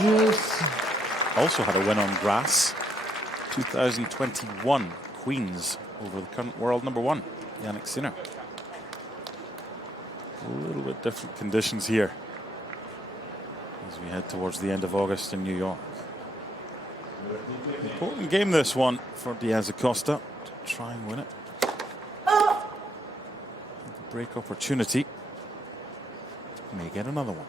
Juice. Also had a win on grass. 2021 Queens over the current world #1, Jannik Sinner. A little bit different conditions here as we head towards the end of August in New York. Important game, this one, for Diaz Acosta to try and win it. The break opportunity. May get another one.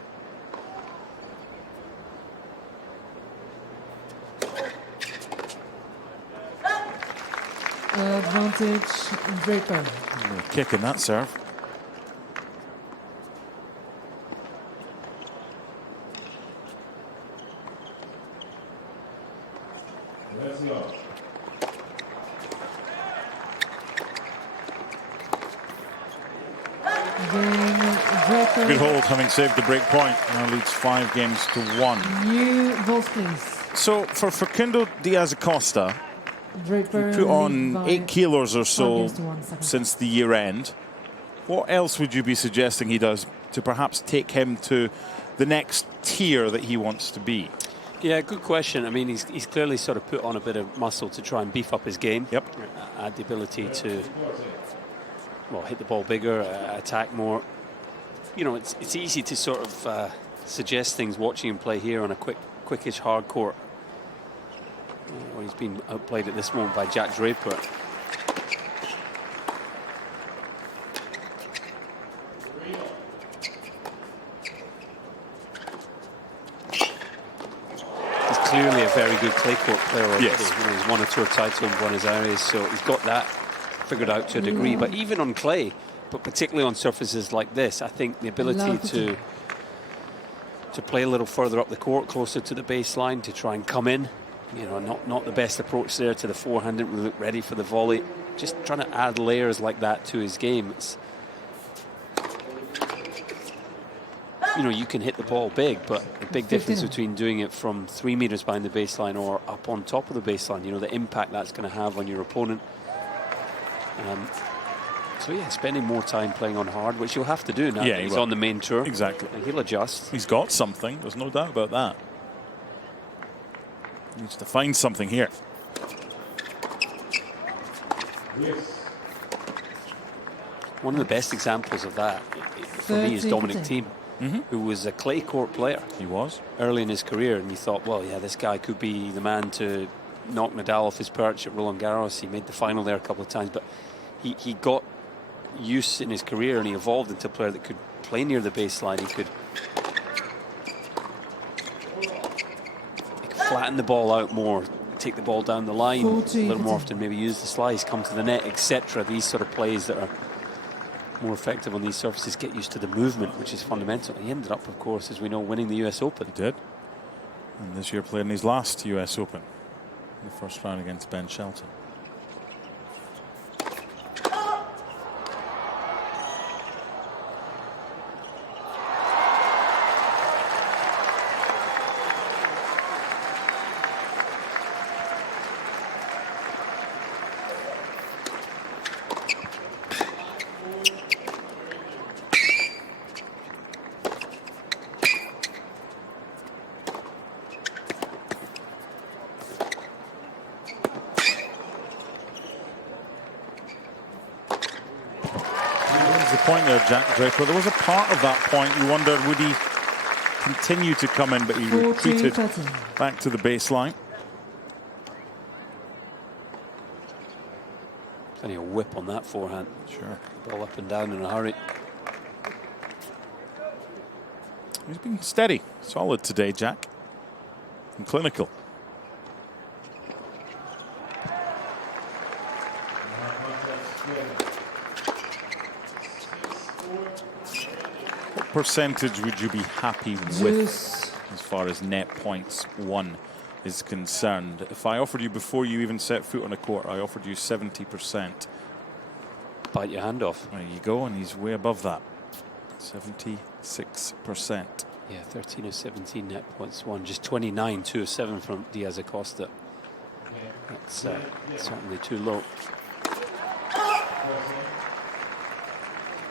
Advantage Draper. Kick in that serve. Let's go. Good hold, having saved the break point. Now leads 5 games to 1. New balls, please. So for Facundo Diaz Acosta, Draper he put on by 8 kilos or so 5 games to 1 second. since the year end. What else would you be suggesting he does to perhaps take him to the next tier that he wants to be? Yeah, good question. I mean, he's clearly sort of put on a bit of muscle to try and beef up his game. Yep. Add the ability to, well, hit the ball bigger, attack more. You know, it's easy to sort of suggest things watching him play here on a quickish hard court. Well, he's been outplayed at this moment by Jack Draper. He's clearly a very good clay court player already. Yes. You know, he's won a tour title in Buenos Aires, so he's got that figured out to a degree. But even on clay, but particularly on surfaces like this, I think the ability to play a little further up the court, closer to the baseline, to try and come in. You know, not the best approach there to the forehand, didn't look ready for the volley. Just trying to add layers like that to his game. It's, you know, you can hit the ball big, but the big difference between doing it from 3 meters behind the baseline or up on top of the baseline, you know, the impact that's going to have on your opponent. So yeah, spending more time playing on hard, which you'll have to do now. Yeah, he's on the main tour. Exactly. And he'll adjust. He's got something. There's no doubt about that. He needs to find something here. Yes. One of the best examples of that for me is Dominic Thiem, who was a clay court player. He was. Early in his career, and you thought, well, yeah, this guy could be the man to knock Nadal off his perch at Roland Garros. He made the final there a couple of times, but he got use in his career and he evolved into a player that could play near the baseline. He could flatten the ball out more, take the ball down the line a little more often, maybe use the slice, come to the net, etc. These sort of plays that are more effective on these surfaces get used to the movement, which is fundamental. He ended up, of course, as we know, winning the US Open. He did. And this year played in his last US Open in the first round against Ben Shelton. there, Jack Draper. There was a part of that point you wondered, would he continue to come in, but he retreated back to the baseline. Plenty of whip on that forehand. Sure. Ball up and down in a hurry. He's been steady, solid today, Jack. And clinical. What percentage would you be happy with as far as net points won is concerned? If I offered you, before you even set foot on a court, I offered you 70%. Bite your hand off. There you go, and he's way above that. 76%. Yeah, 13 of 17 net points won. Just 29, 2 of 7 from Diaz Acosta. That's certainly too low.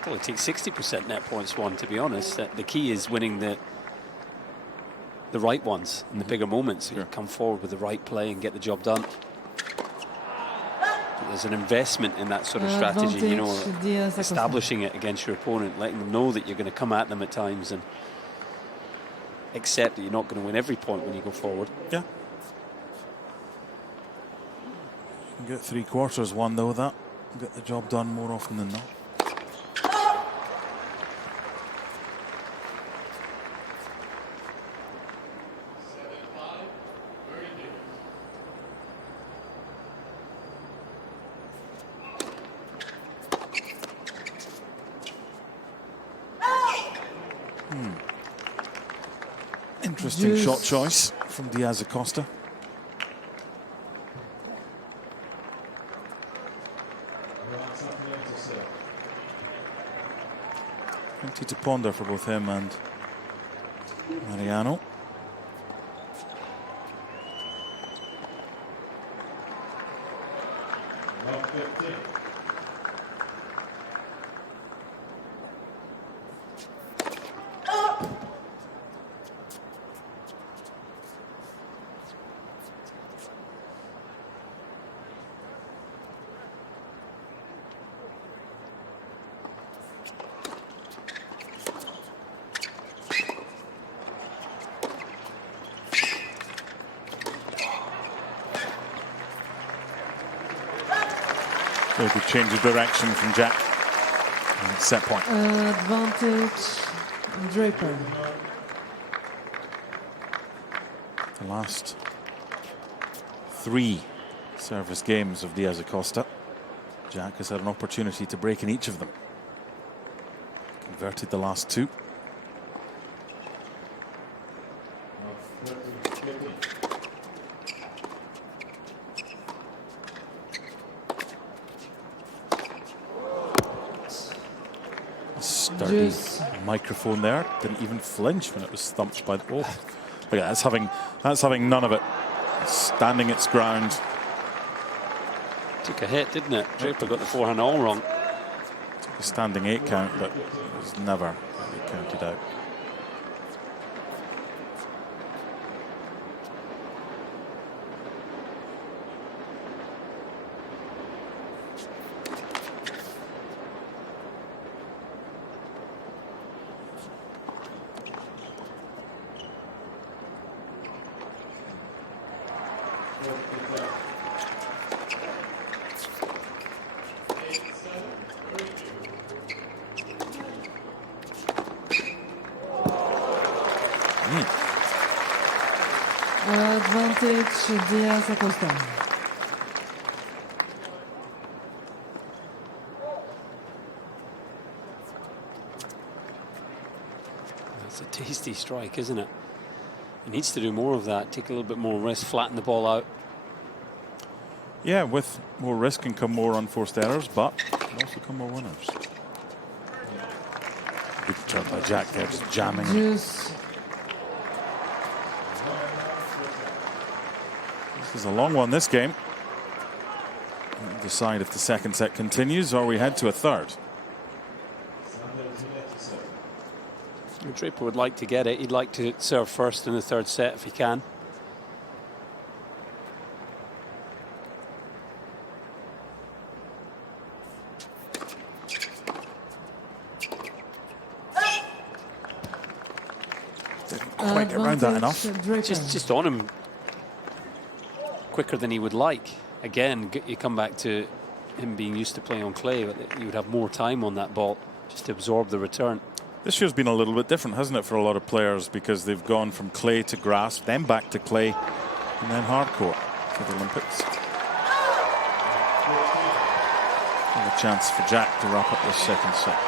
Probably take 60% net points won, to be honest. The key is winning the right ones in the bigger moments. You come forward with the right play and get the job done. There's an investment in that sort of strategy, you know, establishing it against your opponent, letting them know that you're going to come at them at times and accept that you're not going to win every point when you go forward. Yeah. You can get 3/4 won though, that. Get the job done more often than not. Interesting shot choice from Diaz Acosta. Plenty to ponder for both him and Mariano. Very good change of direction from Jack. And set point. Advantage, Draper. The last 3 service games of Diaz Acosta, Jack has had an opportunity to break in each of them. Converted the last 2. Sturdy microphone there. Didn't even flinch when it was thumped by the ball. Look at that, that's having none of it. Standing its ground. Took a hit, didn't it? Draper got the forehand all wrong. Took a standing 8 count, but it was never really counted out. Advantage, Diaz Acosta. That's a tasty strike, isn't it? He needs to do more of that. Take a little bit more risk, flatten the ball out. Yeah, with more risk can come more unforced errors, but can also come more winners. Good turn by Jack there, just jamming. Juice. This is a long one, this game. We'll decide if the second set continues or we head to a third. Draper would like to get it. He'd like to serve first in the third set if he can. quite get around that enough. Draper. Just on him quicker than he would like. Again, you come back to him being used to playing on clay, but you would have more time on that ball just to absorb the return. This year's been a little bit different, hasn't it, for a lot of players, because they've gone from clay to grass, then back to clay, and then hard court for the Olympics. And a chance for Jack to wrap up this second set.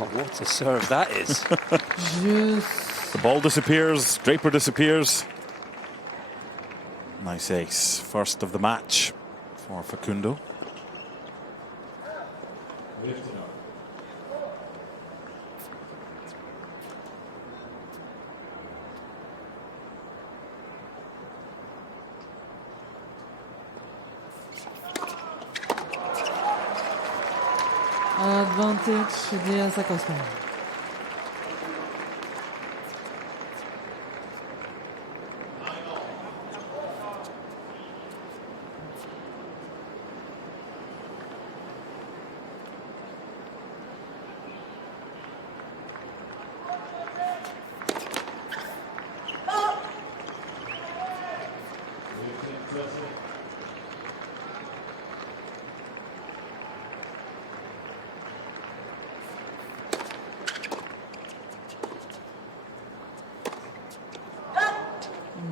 Oh, what a serve that is. The ball disappears, Draper disappears. Nice ace. First of the match for Facundo. Lift it up. Advantage Diaz Acosta.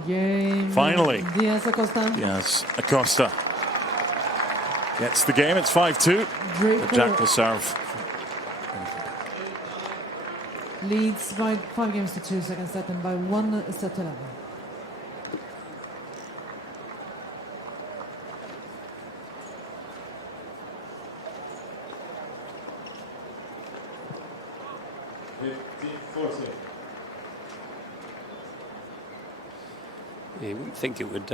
Game. Finally. Diaz Acosta. Yes, Acosta gets the game. It's 5-2. Draper Jack will serve. leads by 5 games to 2, second set, and by 1 set to 11. Yeah, you wouldn't think it would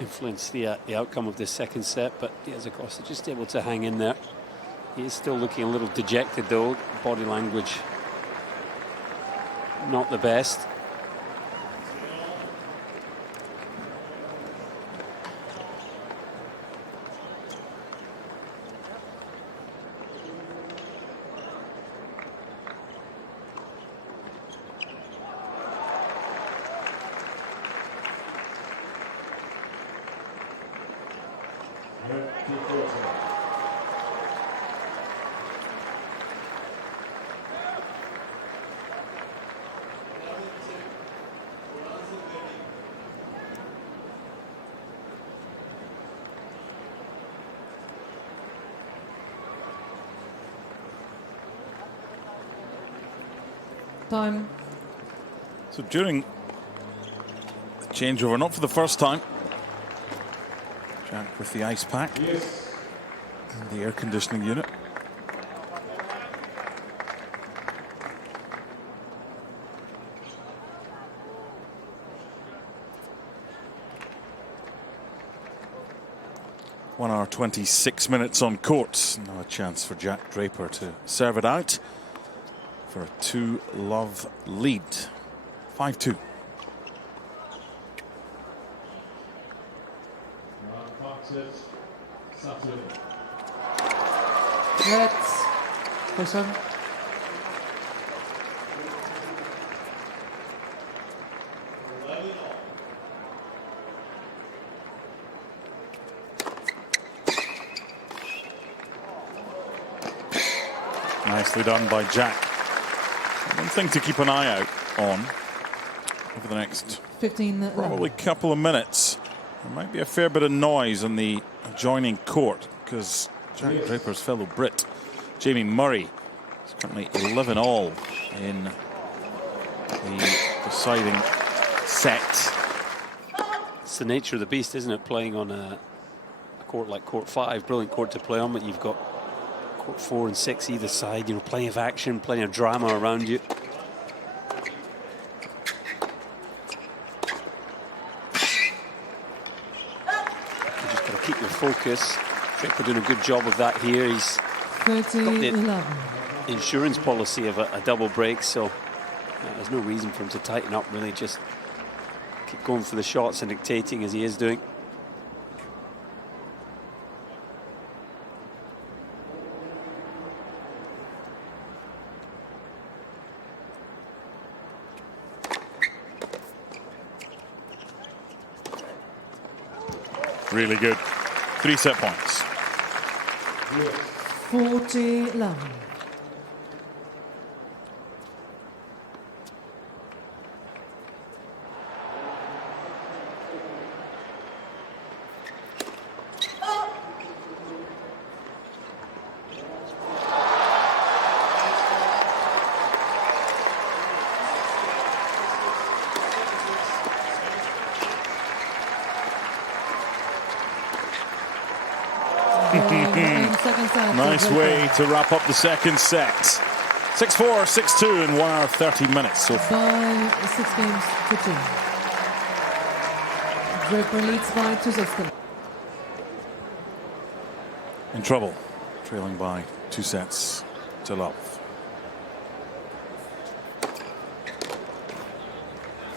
influence the outcome of this second set, but Diaz Acosta just able to hang in there. He is still looking a little dejected though, body language not the best. Time. So during the changeover, not for the first time, Jack with the ice pack and the air conditioning unit. One hour 26 minutes on court. Now a chance for Jack Draper to serve it out for a 2-love lead. 5-2. Let's push on. Nicely done by Jack. One thing to keep an eye out on over the next 15 probably couple of minutes. There might be a fair bit of noise on the adjoining court because Jack Draper's fellow Brit, Jamie Murray, is currently 11-all in the deciding set. It's the nature of the beast, isn't it? Playing on a court like court 5, brilliant court to play on, but you've got court 4 and 6 either side, you know, plenty of action, plenty of drama around you. You just got to keep your focus. Draper doing a good job of that here. He's got the insurance policy of a double break, so there's no reason for him to tighten up, really. Just keep going for the shots and dictating as he is doing. Really good. 3 set points. 40-11. Nice way to wrap up the second set. 6-4, 6-2 in 1 hour 30 minutes. So by 6 games to 2. Draper leads by 2 sets. in trouble, trailing by 2 sets to love.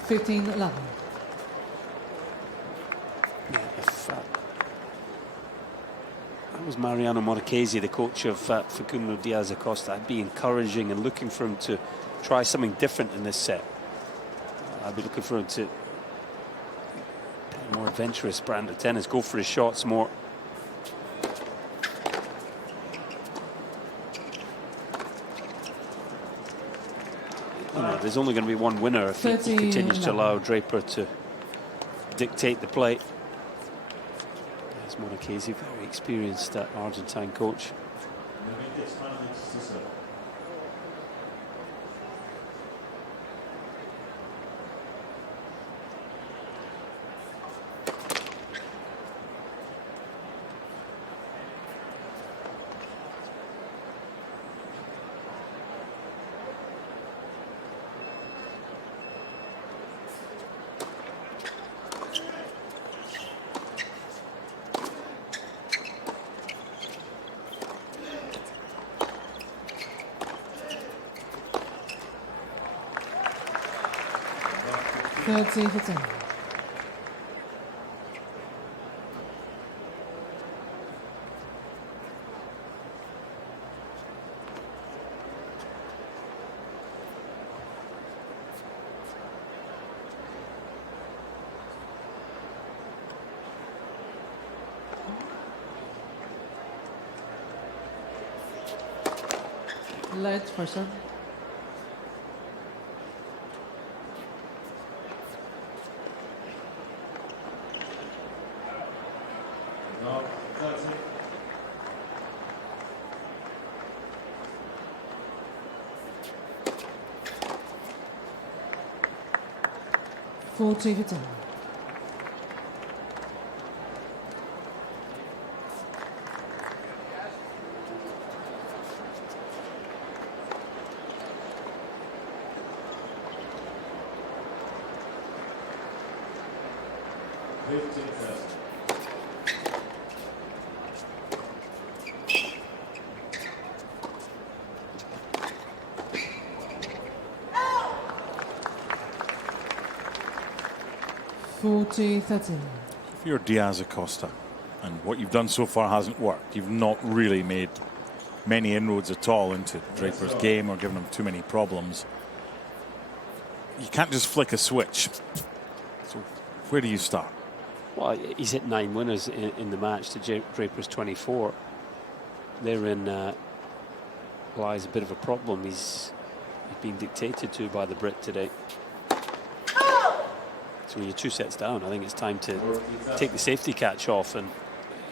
15-11. Yeah, if that was Mariano Marchesi, the coach of Facundo Diaz Acosta, I'd be encouraging and looking for him to try something different in this set. I'd be looking for him to play a more adventurous brand of tennis, go for his shots more. You know, there's only going to be one winner if he continues to allow Draper to dictate the play. As Marchesi, very experienced Argentine coach. Light pressure. No, that's it. $40. $40-13. If you're Diaz Acosta and what you've done so far hasn't worked, you've not really made many inroads at all into Draper's game or given him too many problems. You can't just flick a switch. So where do you start? Well, he's hit 9 winners in the match to Draper's 24. Therein lies a bit of a problem. He's been dictated to by the Brit today. So when you're 2 sets down, I think it's time to take the safety catch off and,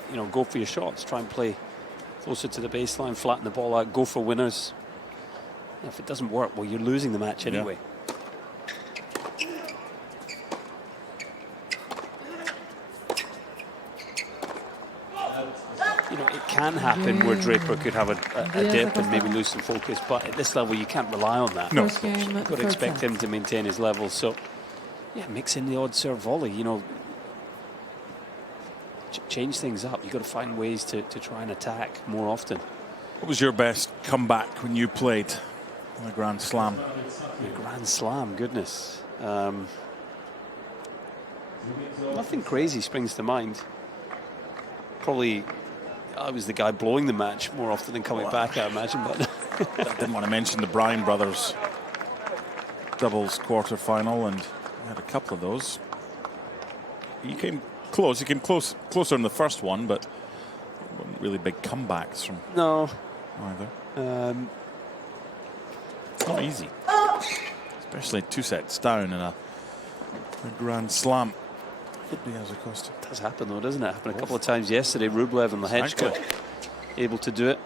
you know, go for your shots. Try and play closer to the baseline, flatten the ball out, go for winners. If it doesn't work, well, you're losing the match anyway. You know, it can happen where Draper could have a dip and maybe lose some focus, but at this level, you can't rely on that. No. You've got to expect him to maintain his level. So, yeah, mix in the odd serve volley, you know, change things up. You've got to find ways to try and attack more often. What was your best comeback when you played on a Grand Slam? A Grand Slam, goodness. Nothing crazy springs to mind. Probably I was the guy blowing the match more often than coming back, I imagine. But I didn't want to mention the Bryan brothers doubles quarterfinal, and we had a couple of those. You came close. He came closer in the first one, but wasn't really big comebacks from No. either. It's not easy, especially 2 sets down in a Grand Slam. Diaz Acosta. It does happen though, doesn't it? Happened a couple of times yesterday. Rublev and Lehechka able to do it.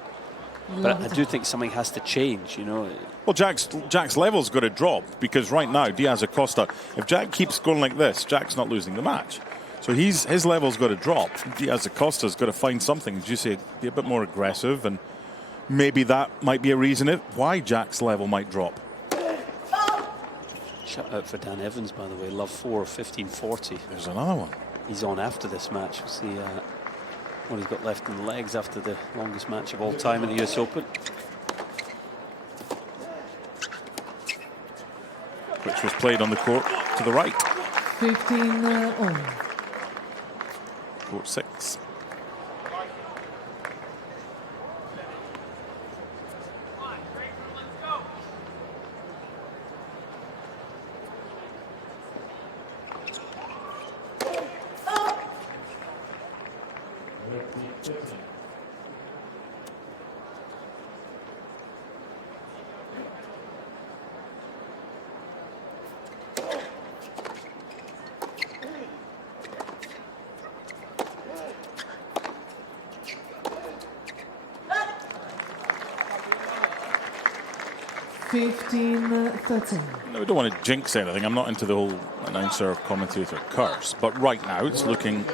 But I do think something has to change, you know. Well, Jack's level's got to drop, because right now Diaz Acosta, if Jack keeps going like this, Jack's not losing the match. So his level's got to drop. Diaz Acosta's got to find something, as you say, be a bit more aggressive, and maybe that might be a reason why Jack's level might drop. Shut out for Dan Evans, by the way. Love 4 of 1540. There's another one. He's on after this match. We'll see what he's got left in the legs after the longest match of all time in the US Open. Which was played on the court to the right. 15 on. Court 6. No, we don't want to jinx anything. I'm not into the whole announcer commentator curse, but right now it's looking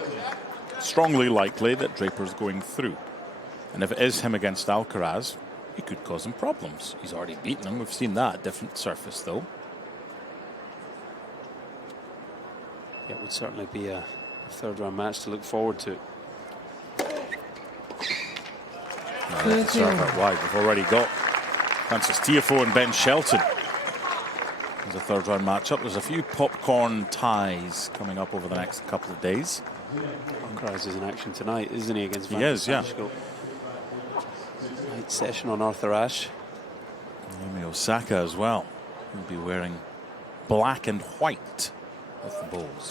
strongly likely that Draper's going through. And if it is him against Alcaraz, he could cause him problems. He's already beaten him. We've seen that. Different surface, though. Yeah, it would certainly be a third-round match to look forward to. Serve out wide. We've already got Francis Tiafoe and Ben Shelton as a third-round matchup. There's a few popcorn ties coming up over the next couple of days. Alcaraz is in action tonight, isn't he, against Van He is, yeah. Night session on Arthur Ashe. Naomi Osaka as well. He'll be wearing black and white with the Bulls.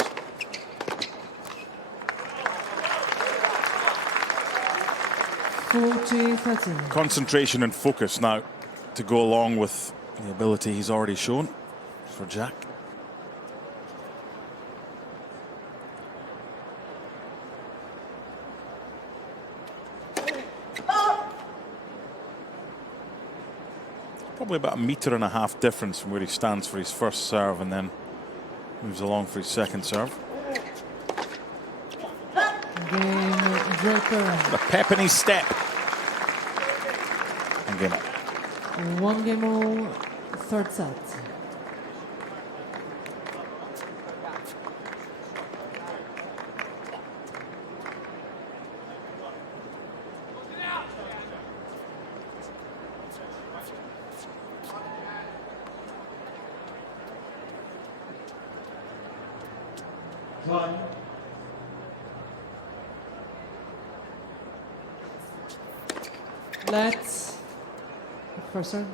Concentration and focus now to go along with the ability he's already shown for Jack. Probably about 1.5 meters difference from where he stands for his first serve and then moves along for his second serve. Draper. A pep in his step. And game up. 1-game, third set. Let's first serve.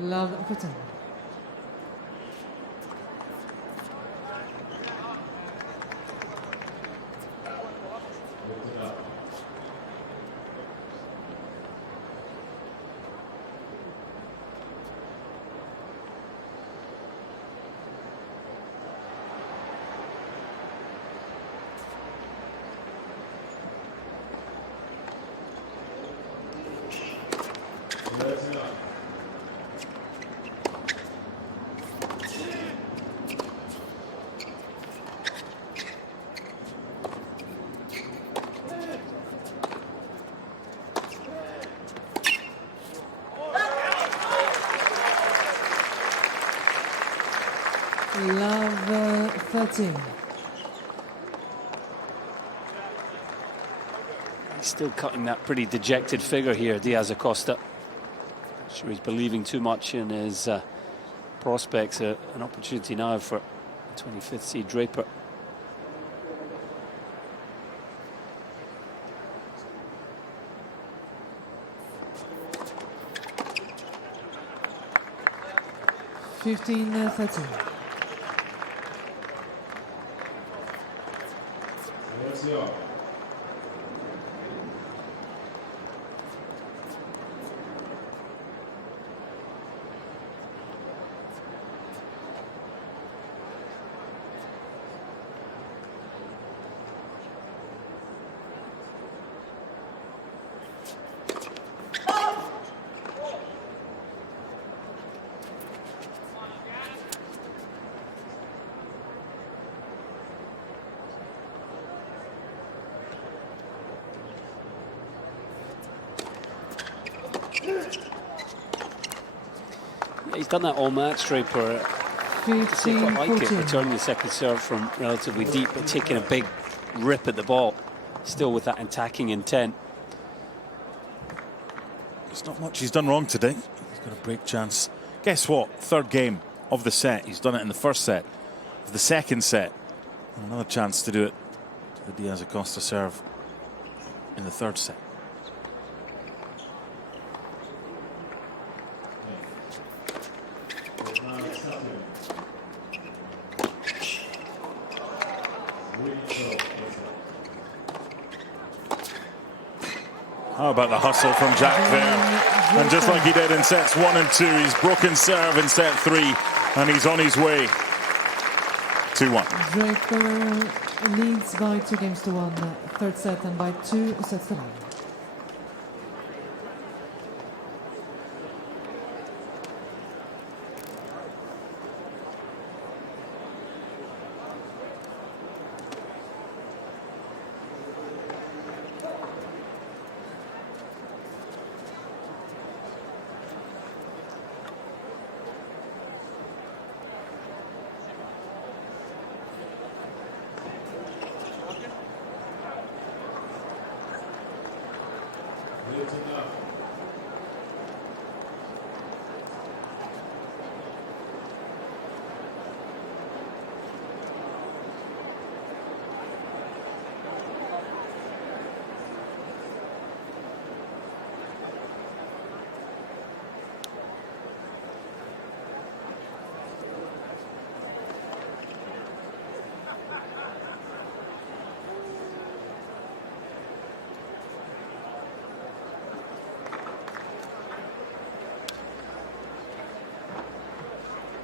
Love for 10. Love 13. He's still cutting that pretty dejected figure here, Diaz Acosta. Not sure he's believing too much in his prospects. An opportunity now for 25th seed Draper. $15-13. Let's go. Yeah, he's done that all match, Draper. I quite like it, returning the second serve from relatively deep, but taking a big rip at the ball, still with that attacking intent. There's not much he's done wrong today. He's got a break chance. Guess what? Third game of the set. He's done it in the first set. The second set, another chance to do it to the Diaz Acosta serve in the third set. How about the hustle from Jack there? And just like he did in sets 1 and 2, he's broken serve in set 3, and he's on his way. 2-1. Draper leads by 2-1, third set, and by 2 sets to 9.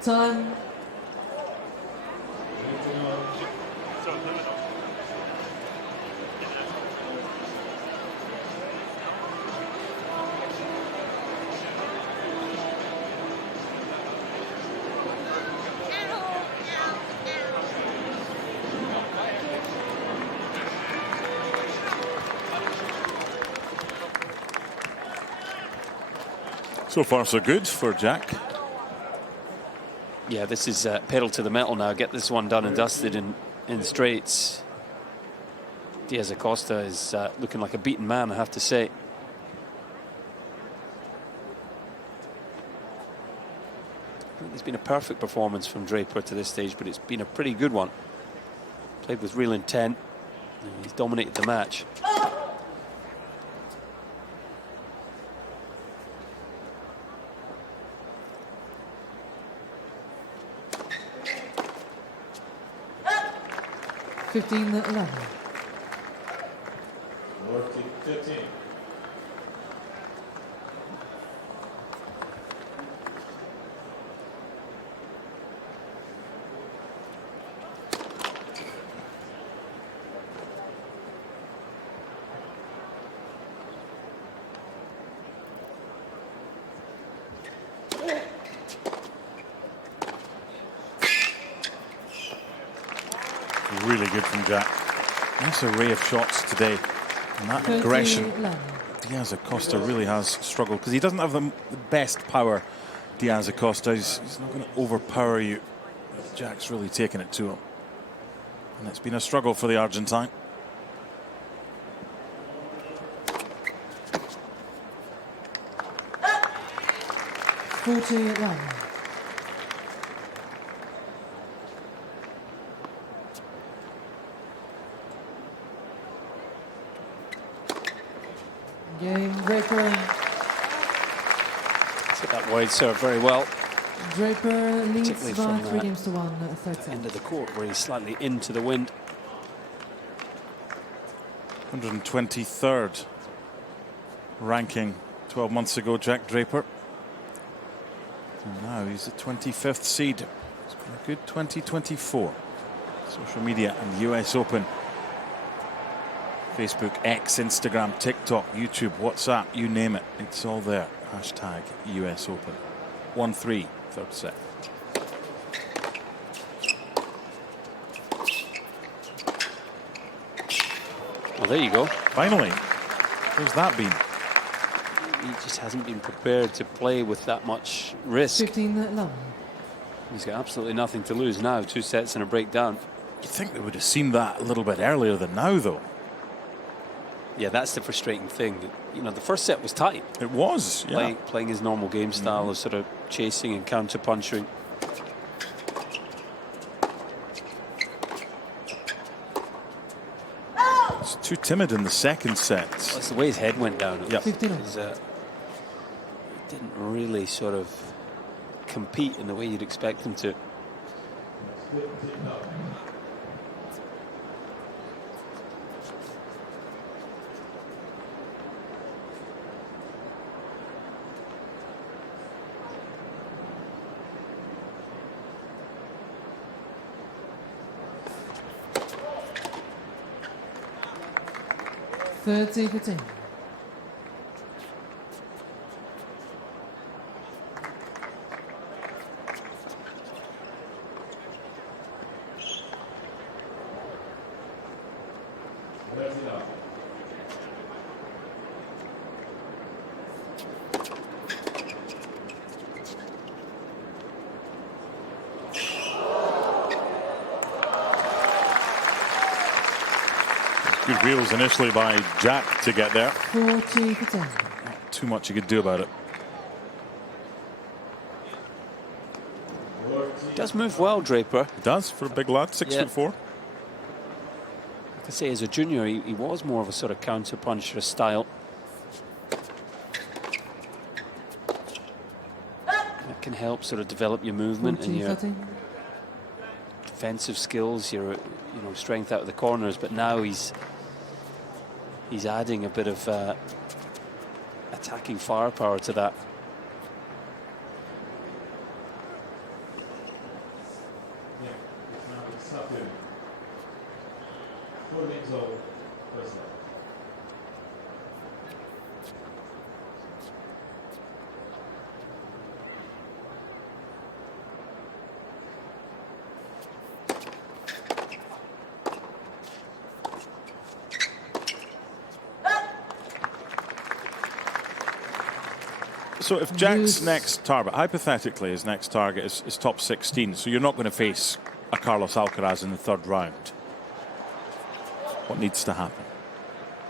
Time. So far so good for Jack. Yeah, this is pedal to the metal now. Get this one done and dusted in straights. Diaz Acosta is looking like a beaten man, I have to say. I think it's been a perfect performance from Draper to this stage, but it's been a pretty good one. Played with real intent. And he's dominated the match. $15-11. 15. Really good from Jack. Nice array of shots today. And that aggression. Diaz Acosta really has struggled because he doesn't have the best power. Diaz Acosta, he's not going to overpower you. Jack's really taken it to him. And it's been a struggle for the Argentine. 40 love. Game Draper. Hit that wide serve very well. Draper leads Particularly by from 3 games to 1, third set. End of the court where he's slightly into the wind. 123rd ranking 12 months ago, Jack Draper. And now he's the 25th seed. It's been a good 2024. Social media and the US Open. Facebook, X, Instagram, TikTok, YouTube, WhatsApp, you name it. It's all there. Hashtag US Open. 1-3, third set. Well, there you go. Finally. Where's that been? He just hasn't been prepared to play with that much risk. 15 love. He's got absolutely nothing to lose now. 2 sets and a breakdown. You'd think they would have seen that a little bit earlier than now, though. Yeah, that's the frustrating thing. You know, the first set was tight. It was, yeah. Playing his normal game style of sort of chasing and counter-punching. It's too timid in the second set. That's the way his head went down. Yep. 15 He didn't really sort of compete in the way you'd expect him to. Thirty 15. Good wheels initially by Jack to get there. 40 15. Not too much you could do about it. Does move well, Draper. He does for a big lad, 6'4". Like I say, as a junior, he was more of a sort of counter-puncher style. That can help sort of develop your movement and your 30. defensive skills, your strength out of the corners. But now he's adding a bit of attacking firepower to that. So if Jack's next target, hypothetically his next target is top 16, so you're not going to face a Carlos Alcaraz in the third round. What needs to happen?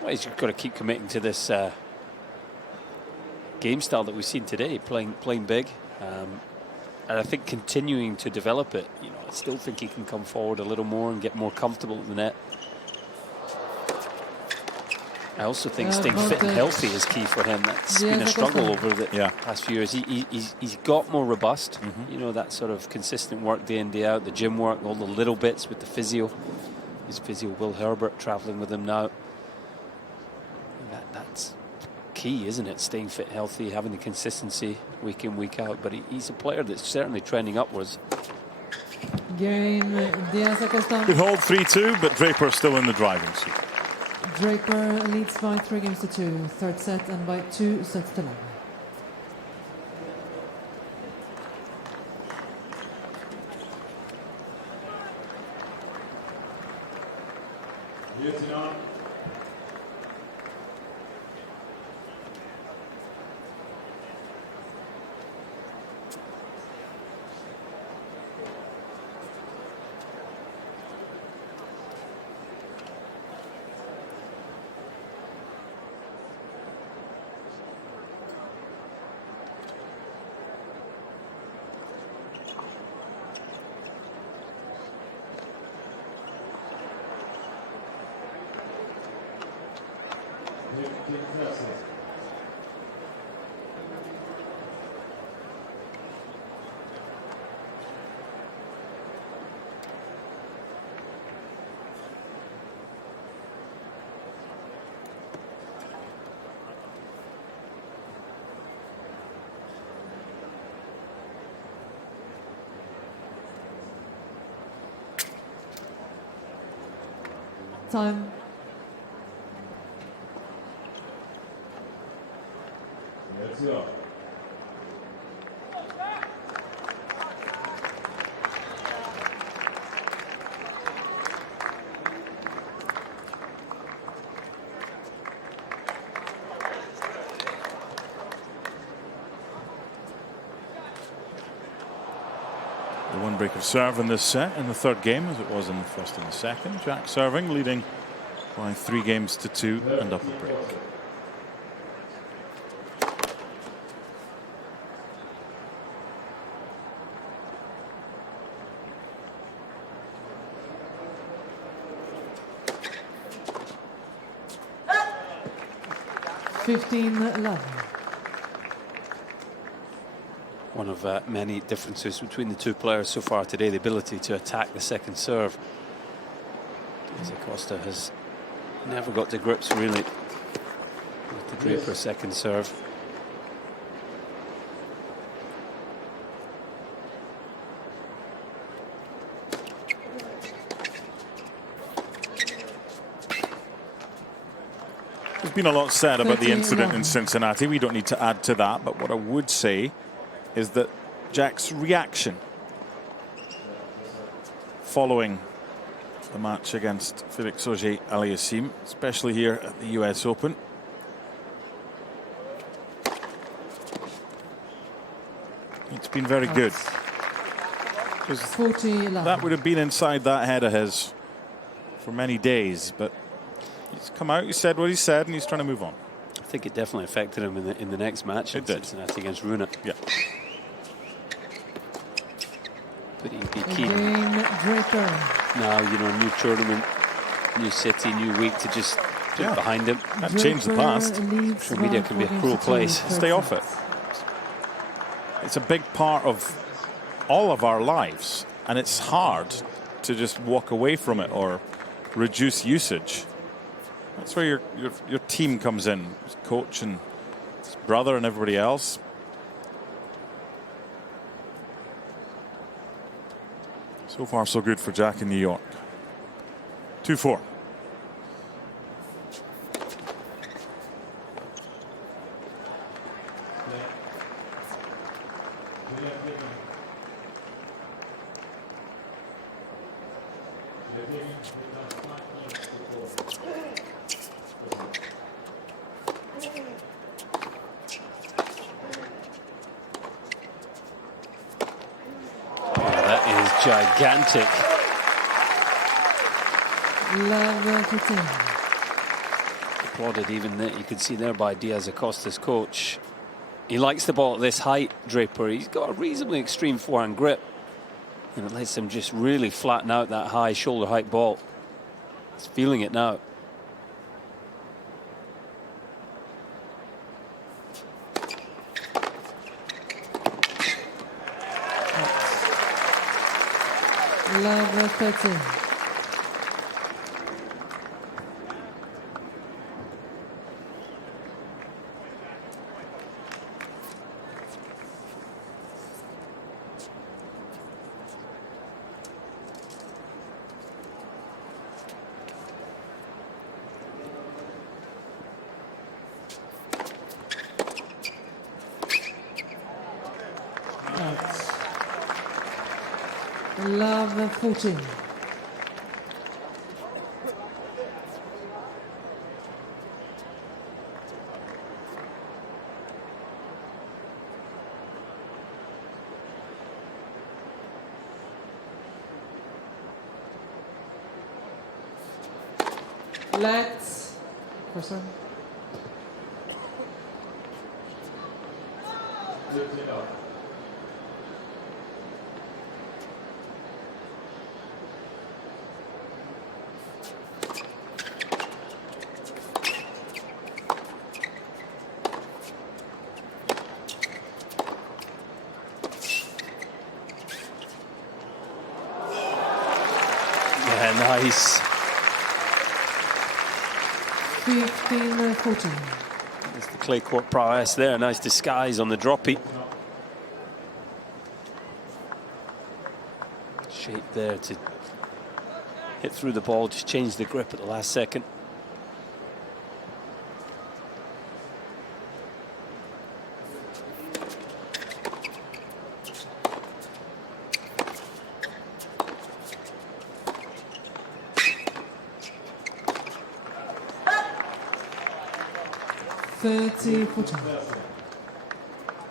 Well, he's got to keep committing to this game style that we've seen today, playing big, and I think continuing to develop it. You know, I still think he can come forward a little more and get more comfortable at the net. I also think staying fit and healthy is key for him. That's been a struggle over the past few years. He's got more robust. You know, that sort of consistent work day in, day out, the gym work, all the little bits with the physio. His physio, Will Herbert, traveling with him now. That's key, isn't it? Staying fit, healthy, having the consistency week in, week out. But he's a player that's certainly trending upwards. Game Diaz Acosta. Good hold 3-2, but Draper still in the driving seat. Draper leads by 3 games to 2, third set, and by 2 sets to 9. Time. Let's go. The one break of serve in this set in the third game, as it was in the first and the second. Jack serving, leading by 3 games to 2 and up a break. One of many differences between the two players so far today, the ability to attack the second serve. Diaz Acosta has never got to grips really with the Draper second serve. There's been a lot said about the incident in Cincinnati. We don't need to add to that, but what I would say is that Jack's reaction following the match against Felix Auger-Aliassime, especially here at the US Open, it's been very good. That would have been inside that head of his for many days, but he's come out, he said what he said, and he's trying to move on. I think it definitely affected him in the next match in Cincinnati against Rune. Yeah. But he'd be keen now, you know, new tournament, new city, new week to just put it behind him. That changed the past. Social media can be a cruel place. Stay off it. It's a big part of all of our lives, and it's hard to just walk away from it or reduce usage. That's where your team comes in, his coach and his brother and everybody else. So far, so good for Jack in New York. 2-4. Gigantic. Applauded even that you could see there by Diaz Acosta's coach. He likes the ball at this height, Draper. He's got a reasonably extreme forehand grip, and it lets him just really flatten out that high shoulder height ball. He's feeling it now. Love 13. Love 14. Let's first one. disguise. 15-14. There's the clay court prowess there. Nice disguise on the droppy. Shape there to hit through the ball, just change the grip at the last second.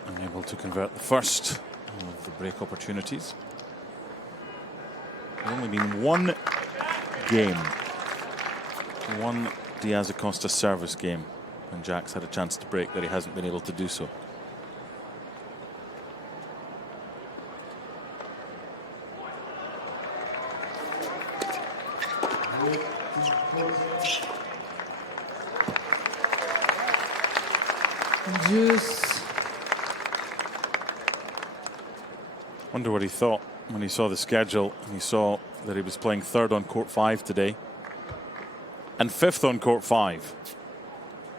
Unable to convert the first of the break opportunities. There's only been one game, one Diaz Acosta service game, when Jack's had a chance to break that he hasn't been able to do so. Juice. Wonder what he thought when he saw the schedule and he saw that he was playing third on court 5 today and fifth on court 5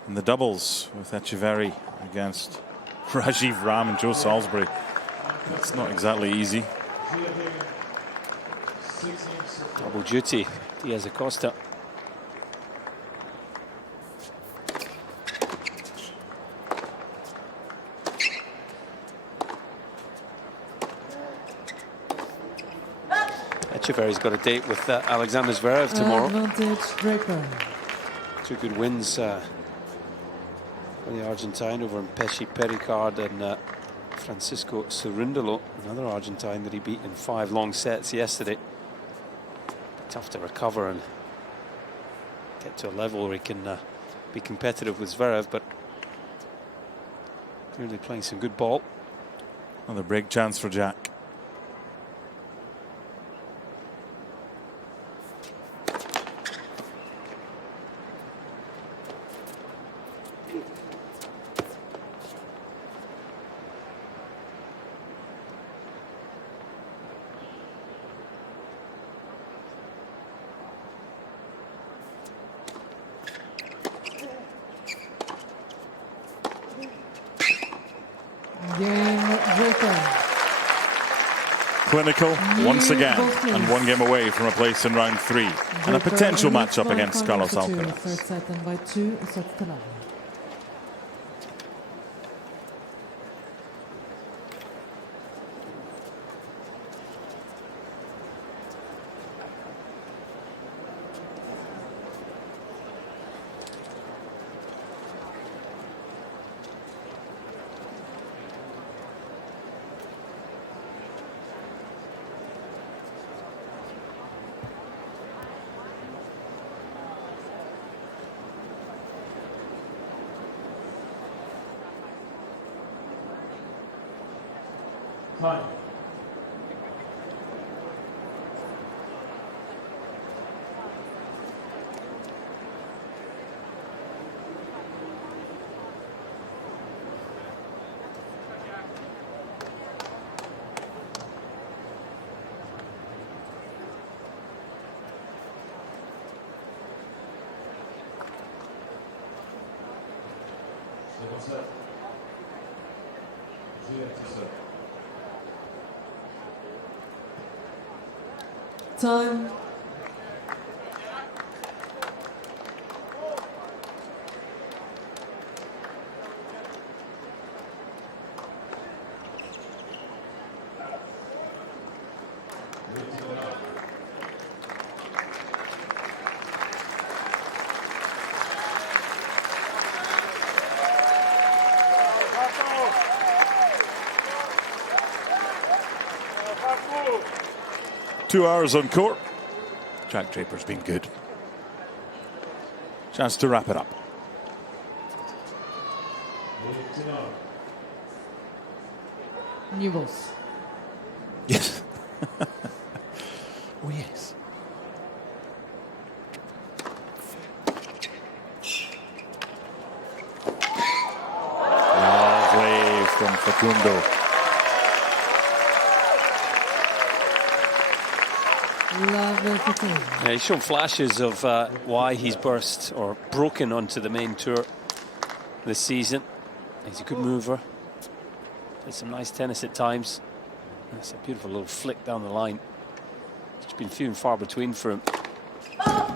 in the doubles with Echeverry against Rajiv Ram and Joe Salisbury. It's not exactly easy. Double duty, Diaz Acosta. Echeverry's got a date with Alexander Zverev tomorrow. Advantage Draper. Two good wins for the Argentine over Pesci Pericard and Francisco Cerundolo, another Argentine that he beat in 5 long sets yesterday. Tough to recover and get to a level where he can be competitive with Zverev, but clearly playing some good ball. Another break chance for Jack. Clinical once again, and one game away from a place in round 3 and a potential matchup against Carlos Alcaraz. Third set and by 2 sets to none. Time. Second set. 0-7. Time. Two hours on court. Jack Draper's been good. Chance to wrap it up. New balls. Yes. Oh, yes. Lovely from Facundo. Love 15. Yeah, he's shown flashes of why he's burst or broken onto the main tour this season. He's a good mover. Plays some nice tennis at times. That's a beautiful little flick down the line. It's been few and far between for him.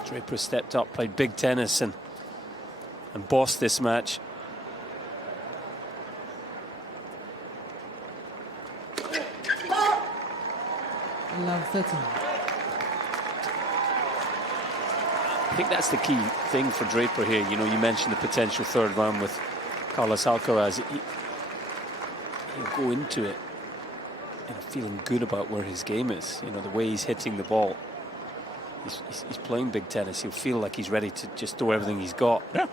Draper stepped up, played big tennis and bossed this match. Love 13. I think that's the key thing for Draper here. You know, you mentioned the potential third round with Carlos Alcaraz. He'll go into it and feeling good about where his game is. You know, the way he's hitting the ball. He's playing big tennis. He'll feel like he's ready to just throw everything he's got at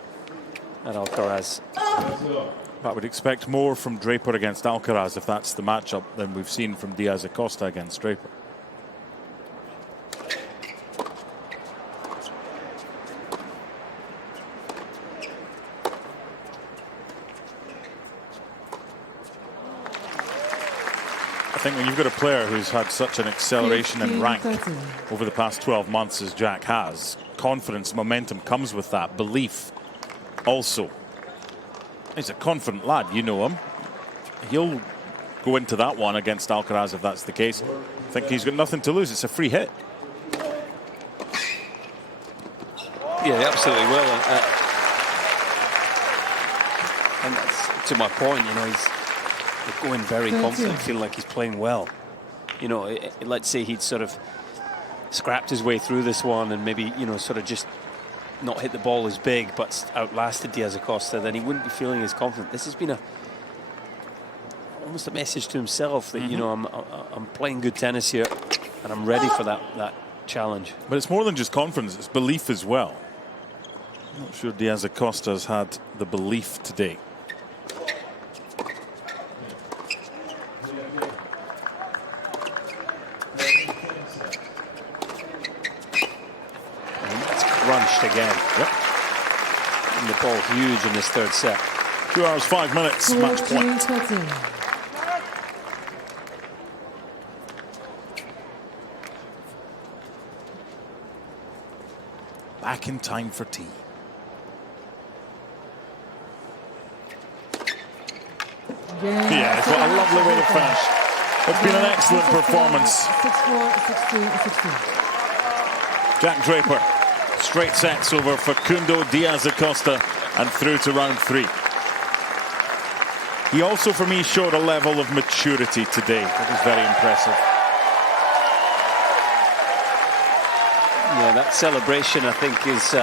Alcaraz. I would expect more from Draper against Alcaraz if that's the matchup than we've seen from Diaz Acosta against Draper. I think when you've got a player who's had such an acceleration in rank over the past 12 months as Jack has, confidence, momentum comes with that. Belief also. He's a confident lad, you know him. He'll go into that one against Alcaraz if that's the case. I think he's got nothing to lose. It's a free hit. Yeah, he absolutely will. And that's to my point, you know, he's going very confident, feeling like he's playing well. You know, let's say he'd sort of scrapped his way through this one and maybe, you know, sort of just not hit the ball as big but outlasted Diaz Acosta, then he wouldn't be feeling as confident. This has been almost a message to himself that, you know, I'm playing good tennis here and I'm ready for that challenge. But it's more than just confidence, it's belief as well. I'm not sure Diaz Acosta has had the belief today. Crunched again. Yep. And the ball huge in this third set. 2 hours, 5 minutes, match point. Back in time for tea. Yes, what a lovely way to finish. It's been an excellent performance. 6-4, 6-2, 6-2. Jack Draper, straight sets over Facundo Diaz Acosta and through to round 3. He also, for me, showed a level of maturity today that was very impressive. Yeah, that celebration, I think, is